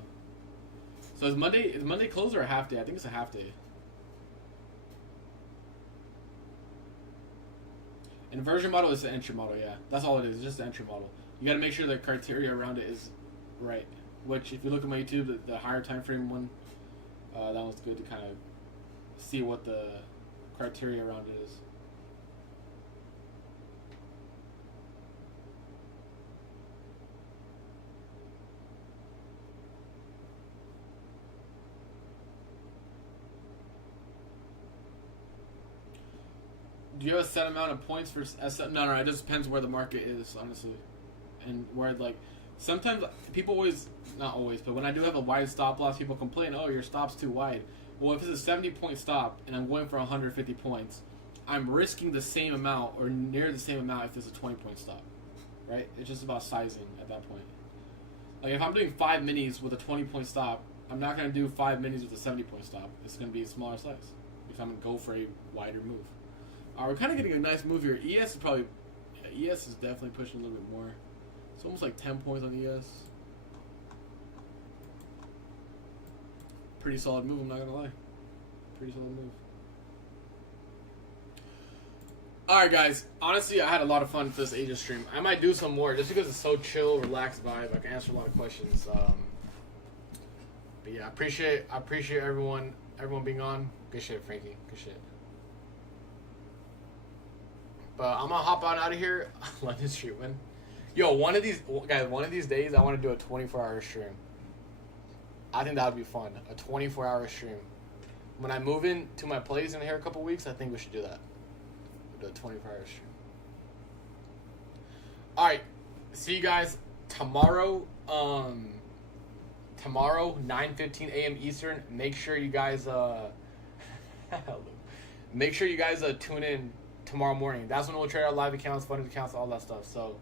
So is Monday closed or a half day? I think it's a half day. Inversion model is the entry model, yeah. That's all it is. It's just the entry model. You got to make sure the criteria around it is right. Which, if you look at my YouTube, the higher time frame one, that one's good to kind of see what the criteria around it is. Do you have a set amount of points for no, it just depends where the market is, honestly. And where, like, sometimes people always, not always, but when I do have a wide stop loss, people complain, oh, your stop's too wide. Well, if it's a 70-point stop and I'm going for 150 points, I'm risking the same amount or near the same amount if it's a 20-point stop, right? It's just about sizing at that point. Like, if I'm doing 5 minis with a 20-point stop, I'm not going to do 5 minis with a 70-point stop. It's going to be a smaller size if I'm going to go for a wider move. We're kind of getting a nice move here. ES is probably, yeah, ES is definitely pushing a little bit more. It's almost like 10 points on ES. Pretty solid move, I'm not gonna lie. Pretty solid move. Alright guys, honestly I had a lot of fun with this Asia stream. I might do some more just because it's so chill, relaxed vibe. I can answer a lot of questions. But yeah, I appreciate everyone being on. Good shit, Frankie. Good shit. But I'm gonna hop on out of here. London Street win. Yo, one of these days, I want to do a 24-hour stream. I think that would be fun. A 24-hour stream. When I move in to my place in here a couple weeks, I think we should do that. We'll do a 24-hour stream. All right. See you guys tomorrow. Tomorrow, 9:15 a.m. Eastern. Make sure you guys tune in tomorrow morning. That's when we'll trade our live accounts, funded accounts, all that stuff. So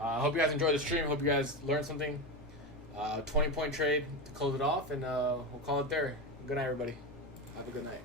I hope you guys enjoyed the stream. Hope you guys learned something. 20-point trade to close it off, and we'll call it there. Good night, everybody. Have a good night.